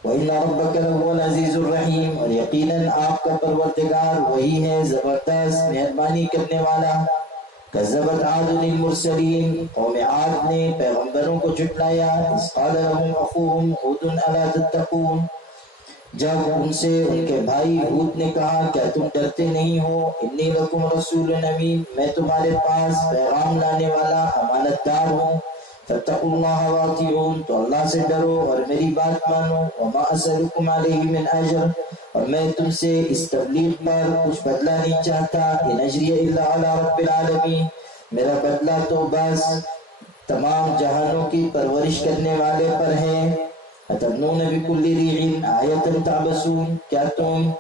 وَإِنَّ رَبَّكَ لَهُوَ الْعَزِيزُ الرَّحِيمُ، اور یقیناً آپ کا پروردگار وہی ہے زبردست مہربانی کرنے والا۔ کذبت عاد المرسلین، قوم عاد نے پیغمبروں کو جھٹلایا۔ اذ قال لهم اخوهم ہود الا تتقون، جب ان سے ان کے بھائی ہود نے کہا کیا تم ڈرتے نہیں ہو؟ انی لکم رسول امین، میں تمہارے پاس پیغام لانے والا امانت دار ہوں۔ فاتقوا اللہ واطیعون، تو اللہ سے ڈرو اور میری بات مانو۔ وما اسألکم علیہ من اجر، اور میں تم سے اس تبلیغ پر کچھ بدلہ نہیں چاہتا۔ ان اجری الا علی رب العالمین، میرا بدلہ تو بس تمام جہانوں کی پرورش کرنے والے پر ہے۔ اتبنون بکل ریع آیۃ تعبثون، کیا تم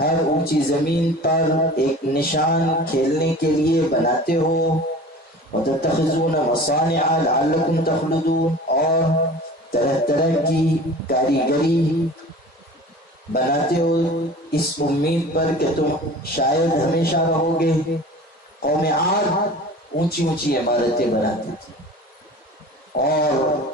ہر اونچی زمین پر ایک نشان کھیلنے کے لیے بناتے ہو؟ وتتخذون مصانع لعلکم تخلدون، اور طرح طرح کی کاریگری بناتے ہو اس امید پر کہ تم شاید ہمیشہ رہو گے۔ قوم عاد اونچی اونچی عمارتیں بناتی تھی، اور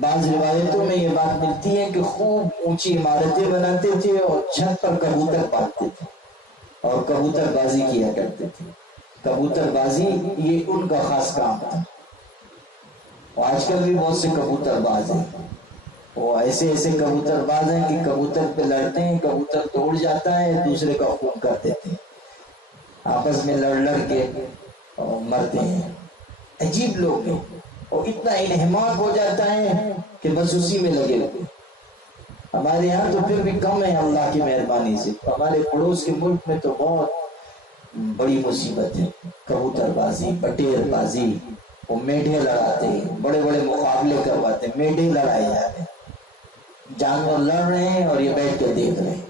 بعض روایتوں میں یہ بات ملتی ہے کہ خوب اونچی عمارتیں بناتے تھے اور چھت پر کبوتر پالتے تھے اور کبوتر بازی کیا کرتے تھے۔ کبوتر بازی یہ ان کا خاص کام تھا۔ آج کل بھی بہت سے کبوتر باز ہیں، وہ ایسے ایسے کبوتر باز ہیں کہ کبوتر پہ لڑتے ہیں، کبوتر توڑ جاتا ہے، دوسرے کا خون کر دیتے ہیں، آپس میں لڑ لڑ کے مرتے ہیں۔ عجیب لوگ ہیں، اور اتنا انہماک ہو جاتا ہے کہ بس اسی میں لگے ہوئے۔ ہمارے یہاں تو پھر بھی کم ہے اللہ کی مہربانی سے، ہمارے پڑوس کے ملک میں تو بہت بڑی مصیبت ہے۔ کبوتر بازی، بٹیر بازی، وہ میڈے لڑاتے ہیں، بڑے بڑے مقابلے کرواتے ہیں، میڈے لڑائے جا رہے ہیں، جانور لڑ رہے ہیں اور یہ بیٹھ کے دیکھ رہے ہیں،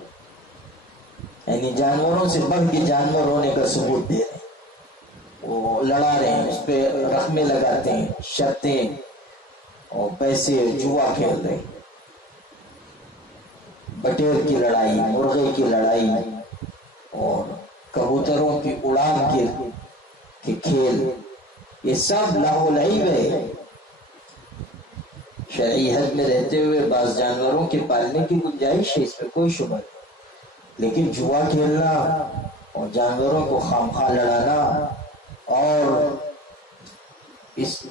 یعنی جانوروں سے بڑھ کے جانور ہونے کا ثبوت دے رہے ہیں۔ وہ لڑا رہے ہیں، اس پہ رقمیں لگاتے ہیں، شرطیں اور پیسے، جوا کھیل رہے ہیں۔ بٹیر کی لڑائی، مرغے کی لڑائی اور کبوتروں کی اڑان کے کھیل، یہ سب لہو لعب ہے۔ شرعی حد میں رہتے ہوئے بعض جانوروں کے پالنے کی گنجائش ہے، اس میں کوئی شبہ نہیں، لیکن جوا کھیلنا اور جانوروں کو خام خواہ لڑانا اور اس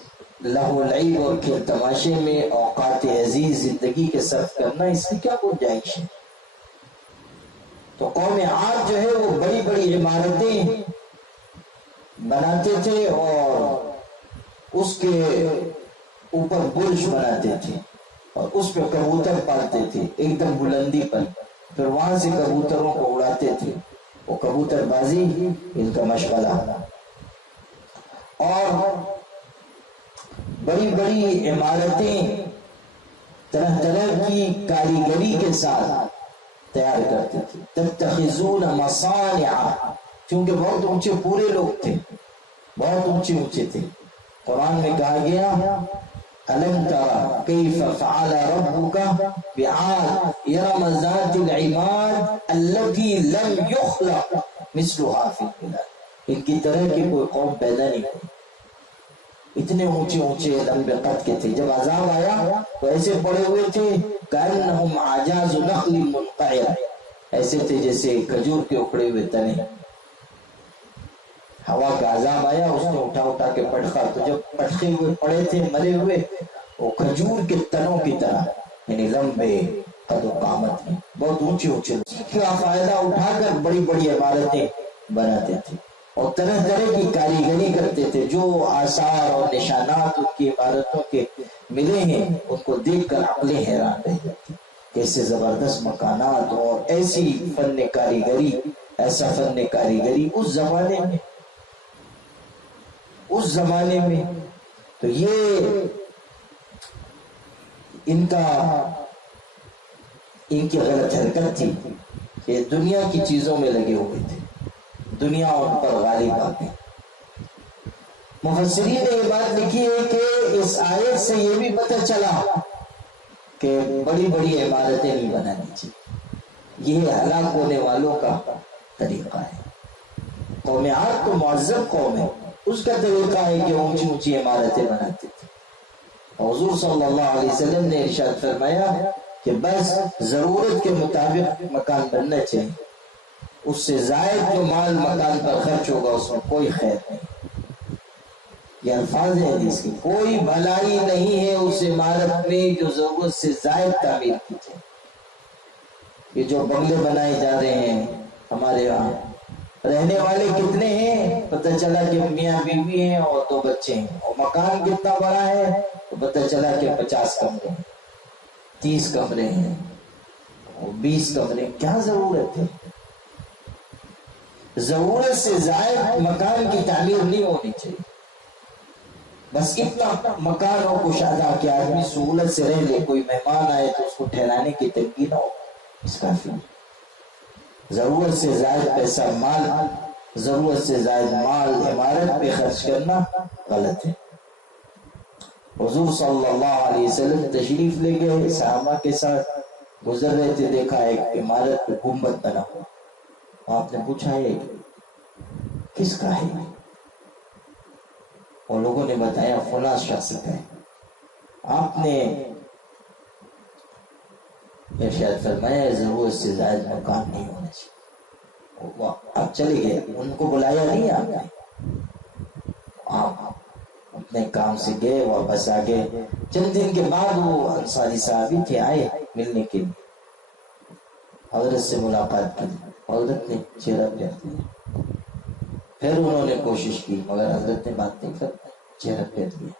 لہو العیب اور کھیل تماشے میں اوقات عزیز زندگی کے صرف کرنا، اس کی کیا گنجائش ہے؟ تو قوم عاد جو ہے وہ بڑی بڑی عمارتیں بناتے تھے اور اس کے اوپر برج بناتے تھے اور اس پہ کبوتر پالتے تھے ایک دم بلندی پر، پھر وہاں سے کبوتروں کو اڑاتے تھے، وہ کبوتر بازی ان کا مشغلہ، اور بڑی بڑی عمارتیں طرح طرح کی کاریگری کے ساتھ تیار کرتے تھے۔ تتخذون مصانع، چونکہ بہت اونچے پورے لوگ تھے، بہت اونچے اونچے تھے۔ قرآن میں کہا گیا أَلَمْ تَرَ كَيْفَ فَعَلَ رَبُّكَ بِعَادٍ إِرَمَ ذَاتِ الْعِمَادِ الَّتِي لَمْ يُخْلَقْ مِثْلُهَا فِي الْبِلَادِ، ان کی طرح کی کوئی قوم پیدا نہیں ہوئی، اتنے اونچے اونچے لمبے قد کے تھے۔ جب عذاب آیا تو ایسے پڑے ہوئے تھے كَأَنَّهُمْ أَعْجَازُ نَخْلٍ مُنقَعِرٍ، ایسے تھے جیسے کھجور کے اکھڑے ہوئے تنے۔ ہوا کا عذاب آیا، اس نے اٹھا اٹھا کے پٹخا، تو جب پٹخے ہوئے پڑے تھے مرے ہوئے، وہ کھجور کے تنوں کی طرح، یعنی لمبے قد و قامت میں، بہت اونچے اونچے، کا فائدہ اٹھا کر بڑی بڑی عمارتیں بناتے تھے اور طرح طرح کی کاریگری کرتے تھے۔ جو آثار اور نشانات ان کی عمارتوں کے ملے ہیں ان کو دیکھ کر عقلیں حیران رہ جاتی، کیسے زبردست مکانات اور ایسی فن کاریگری، ایسا فن کاریگری اس زمانے میں۔ تو یہ ان کی غلط حرکت تھی کہ دنیا کی چیزوں میں لگے ہوئے تھے، دنیا ان پر غالب آ گئی۔ مفسرین نے یہ بات لکھی ہے کہ اس آیت سے یہ بھی پتہ چلا کہ بڑی بڑی عمارتیں نہیں بنانی چاہیے، یہ ہلاک ہونے والوں کا طریقہ ہے۔ قوم عاد تو معذب قوم ہے، اس کا طریقہ ہے کہ اونچی اونچی عمارتیں بناتے تھے۔ حضور صلی اللہ علیہ وسلم نے ارشاد فرمایا کہ بس ضرورت کے مطابق مکان بننا چاہیے، اس سے زائد جو مال مکان پر خرچ ہوگا اس میں کوئی خیر نہیں۔ یہ الفاظ ہیں حدیث کے، کوئی بھلائی نہیں ہے اس عمارت میں جو ضرورت سے زائد تعمیر کی جائے۔ یہ جو بنگلے بنائے جا رہے ہیں ہمارے یہاں، رہنے والے کتنے ہیں؟ پتہ چلا کہ میاں بیوی ہیں اور 2 بچے ہیں، اور مکان کتنا بڑا ہے تو پتہ چلا کہ 50 کمرے ہیں، 30 کمرے ہیں اور 20 کمرے۔ کیا ضرورت ہے؟ ضرورت سے زائد مکان کی تعمیر نہیں ہونی چاہیے، بس اتنا مکان ہو کشادہ کہ آدمی سہولت سے رہ لے، کوئی مہمان آئے تو اس کو ٹھہرانے کی تنگی نہ ہو، اس کافی۔ ضرورت سے زائد پیسہ ضرورت سے زائد مال عمارت پہ خرچ کرنا غلط ہے۔ حضور صلی اللہ علیہ وسلم تشریف لے گئے، صحابہ کے ساتھ گزر رہے تھے، دیکھا ایک عمارت پہ گنبد بنا ہوا۔ آپ نے پوچھا یہ کس کا ہے؟ اور لوگوں نے بتایا فلاں شخص کا ہے۔ آپ نے ارشاد فرمایا ضرورت سے زائد مکان نہیں ہونا چاہیے۔ آپ چلے گئے، ان کو بلایا نہیں آپ نے، آپ اپنے کام سے گئے، واپس آ گئے۔ چند دن کے بعد وہ انصاری صحابی تھے، آئے ملنے کے لیے، حضرت سے ملاقات کی، حضرت نے چہرہ پھیر دیا، پھر انہوں نے کوشش کی مگر حضرت نے بات نہیں کرتا، چہرہ پھیر دیا،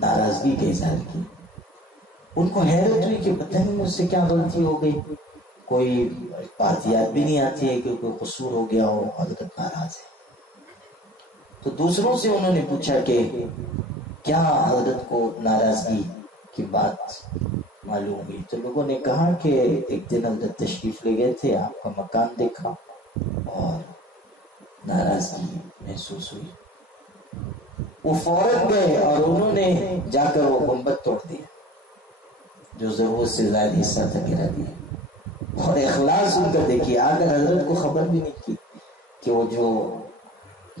ناراضگی کا اظہار کی۔ ان کو حیرت ہوئی کہ پتہ نہیں مجھ سے کیا غلطی ہو گئی، کوئی بات یاد بھی نہیں آتی ہے کہ کوئی قصور ہو گیا ہو، حضرت ناراض ہے۔ تو دوسروں سے انہوں نے پوچھا کہ کیا حضرت کو ناراضگی کی بات معلوم ہوئی؟ تو لوگوں نے کہا کہ ایک دن حضرت تشریف لے گئے تھے، آپ کا مکان دیکھا اور ناراضگی محسوس ہوئی۔ وہ فوراً گئے اور انہوں نے جا کر وہ گنبد توڑ دیا جو ضرورت سے زائد حصہ تھا، گرا دیا۔ اور اخلاص ان کا دیکھیے، آگر حضرت کو خبر بھی نہیں کی کہ وہ جو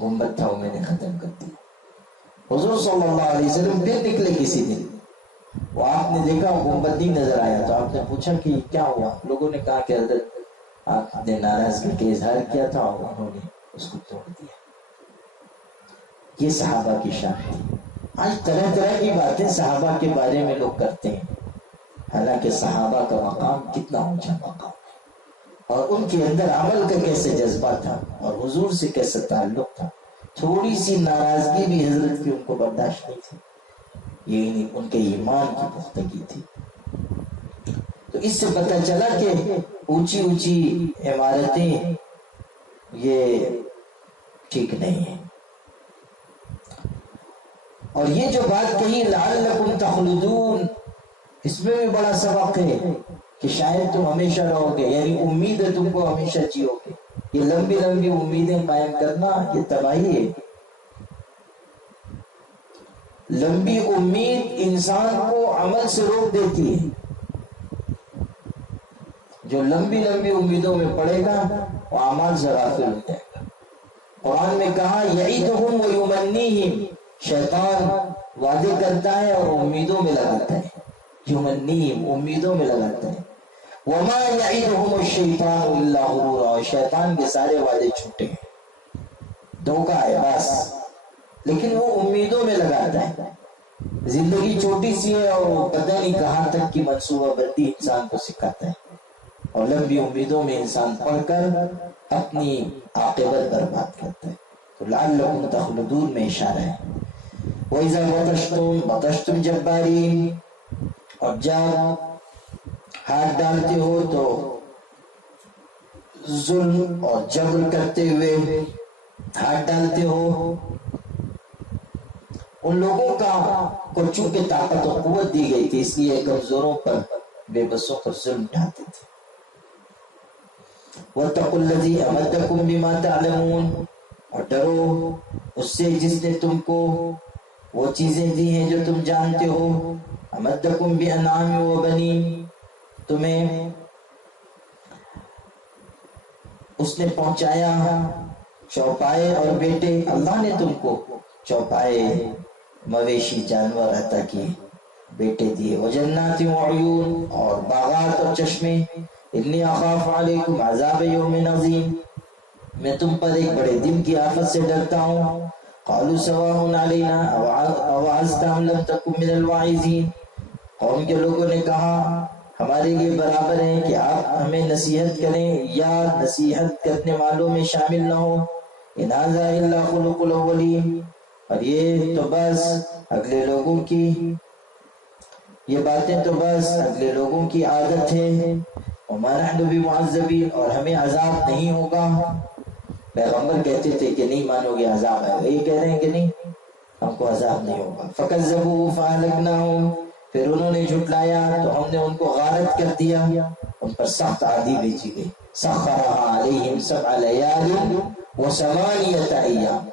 گنبد تھا وہ میں نے ختم کر دیا۔ حضور صلی اللہ علیہ وسلم پھر نکلے کسی دن، وہ آپ نے دیکھا وہ گنبد نہیں نظر آیا، تو آپ نے پوچھا کہ کیا ہوا؟ لوگوں نے کہا کہ حضرت آپ نے ناراضگی کا اظہار کیا تھا اور انہوں نے اس کو توڑ دیا۔ یہ صحابہ کی شان تھی۔ آج طرح طرح کی باتیں صحابہ کے بارے میں لوگ کرتے ہیں، حالانکہ صحابہ کا مقام کتنا اونچا مقام ہے، اور ان کے اندر عمل کا کیسے جذبہ تھا اور حضور سے کیسا تعلق تھا۔ تھوڑی سی ناراضگی بھی حضرت کی ان کو برداشت نہیں تھی، یہ ان کے ایمان کی پختگی تھی۔ تو اس سے پتہ چلا کہ اونچی اونچی عمارتیں یہ ٹھیک نہیں ہے۔ اور یہ جو بات کہی لعلکم تخلدون، اس میں بھی بڑا سبق ہے کہ شاید تم ہمیشہ رہو گے، یعنی امید ہے تم کو ہمیشہ جیو گے۔ یہ لمبی لمبی امیدیں قائم کرنا یہ تباہی ہے۔ لمبی امید انسان کو عمل سے روک دیتی ہے۔ جو لمبی لمبی امیدوں میں پڑے گا وہ اعمال سے غافل ہو جائے گا۔ قرآن میں کہا یعدہم ویمنیہم، شیطان وعدے کرتا ہے اور امیدوں میں لگاتا ہے، یمنیہم امیدوں میں لگاتا ہے۔ وما یعدہم الشیطان الا غرورا، اور شیطان کے سارے وعدے چھوٹے ہیں، دھوکہ ہے بس، لیکن وہ امیدوں میں لگاتا ہے۔ زندگی چھوٹی سی ہے اور وہ پتہ نہیں کہاں تک کی منصوبہ بندی انسان کو سکھاتا ہے، اور لمبی امیدوں میں انسان پڑھ کر اپنی عاقبت برباد کرتا ہے۔ تو لعلکم تخلدون میں اشارہ ہے۔ وَإِذَا بَطَشْتُمْ بَطَشْتُمْ جَبَّارِينَ، اور جب ہاتھ ڈالتے ہو تو ظلم اور جبر کرتے ہوئے ہاتھ ڈالتے ہو۔ ان لوگوں کا کو چونکہ طاقت و قوت دی گئی تھی، اس لیے کمزوروں پر، بے بسوں پر ظلم ڈھاتے تھے۔ وَاتَّقُوا الَّذِي أَمَدَّكُم بِمَا تَعْلَمُونَ، اور ڈرو اس سے جس نے تم کو وہ چیزیں دی ہیں جو تم جانتے ہو۔ أَمَدَّكُم بِأَنْعَامٍ وَبَنِينَ، تمہیں اس نے پہنچایا چوپائے اور بیٹے، اللہ نے تم کو چوپائے مویشی جانور عطا کیے، بیٹے دیے۔ وجنات وعیون، اور باغات اور چشمے۔ انی اخاف علیکم عذاب یوم عظیم، میں تم پر ایک بڑے دن کی آفت سے ڈرتا ہوں۔ قالوا سواء علینا اوعظت ام لم تکن من الواعظین، قوم کے لوگوں نے کہا ہمارے لیے برابر ہے کہ آپ ہمیں نصیحت کریں یا نصیحت کرنے والوں میں شامل نہ ہو۔ ان ھذا الا خلق الاولین، اور یہ تو بس اگلے لوگوں کی، یہ باتیں تو بس اگلے لوگوں کی عادت ہے۔ وما نحن بمعذبین، اور ہمیں عذاب نہیں ہوگا۔ پیغمبر کہتے تھے کہ نہیں مانو گے عذاب آئے گا، یہ کہہ رہے ہیں کہ نہیں ہم کو عذاب نہیں ہوگا۔ فکذبوا فاہلکناہم، پھر انہوں نے جھٹلایا تو ہم نے ان کو غارت کر دیا، ان پر سخت آندھی بھیجی گئی۔ سخرھا علیہم سبع لیال وثمانیۃ ایام،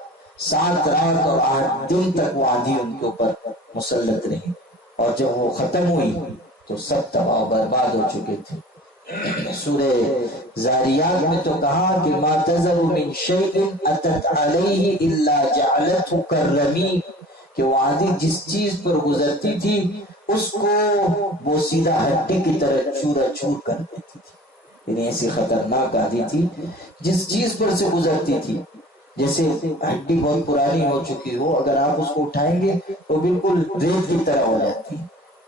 7 رات اور 8 دن تک وہ آندھی ان کے اوپر مسلط رہی، اور جب وہ ختم ہوئی تو سب تباہ و برباد ہو چکے تھے۔ سورہ زاریات میں تو کہا کہ ما تذر من شیء اتت علیہ الا جعلته کالرمیم، کہ وہ آندھی جس چیز پر گزرتی تھی اس کو وہ سیدھا ہڈی کی طرح چورا چور کر دیتی تھی، یعنی ایسی خطرناک آندھی تھی جس چیز پر سے گزرتی تھی، جیسے ہڈی بہت پرانی ہو چکی ہو، اگر آپ اس کو اٹھائیں گے تو بالکل ریت کی طرح ہو جاتی،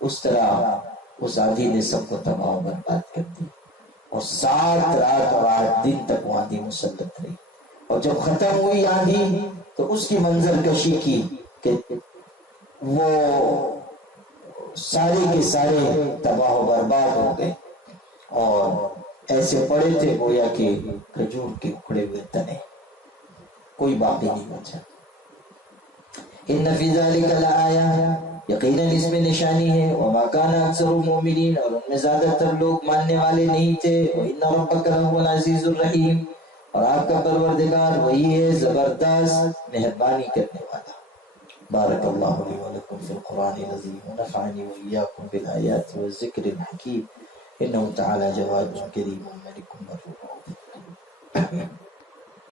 اس طرح اس آندھی نے سب کو تباہ و برباد کر دی، اور 7 رات اور 8 دن تک وہ آندھی مسلط رہی۔ اور جب ختم ہوئی آندھی تو اس کی منظر کشی کی کہ وہ سارے کے سارے تباہ و برباد ہو گئے، اور ایسے پڑے تھے گویا کہ کھجور کے اکھڑے ہوئے تنے، کوئی باقی نہیں بچا۔ ان فی ذلک لآیہ، یقیناً اس میں نشانی ہے۔ وما کان اکثر المؤمنین، اور ان میں زیادہ تر لوگ ماننے والے نہیں تھے۔ وان ربک لہو العزیز الرحیم، اور آپ کا پروردگار وہی ہے زبردست مہربانی کرنے والا۔ بارک اللہ لی ولکم فی القرآن العظیم، ونفعنی وإیاکم بالآیات والذکر الحکیم، انہ تعالی جواد کریم ملک بر رؤوف۔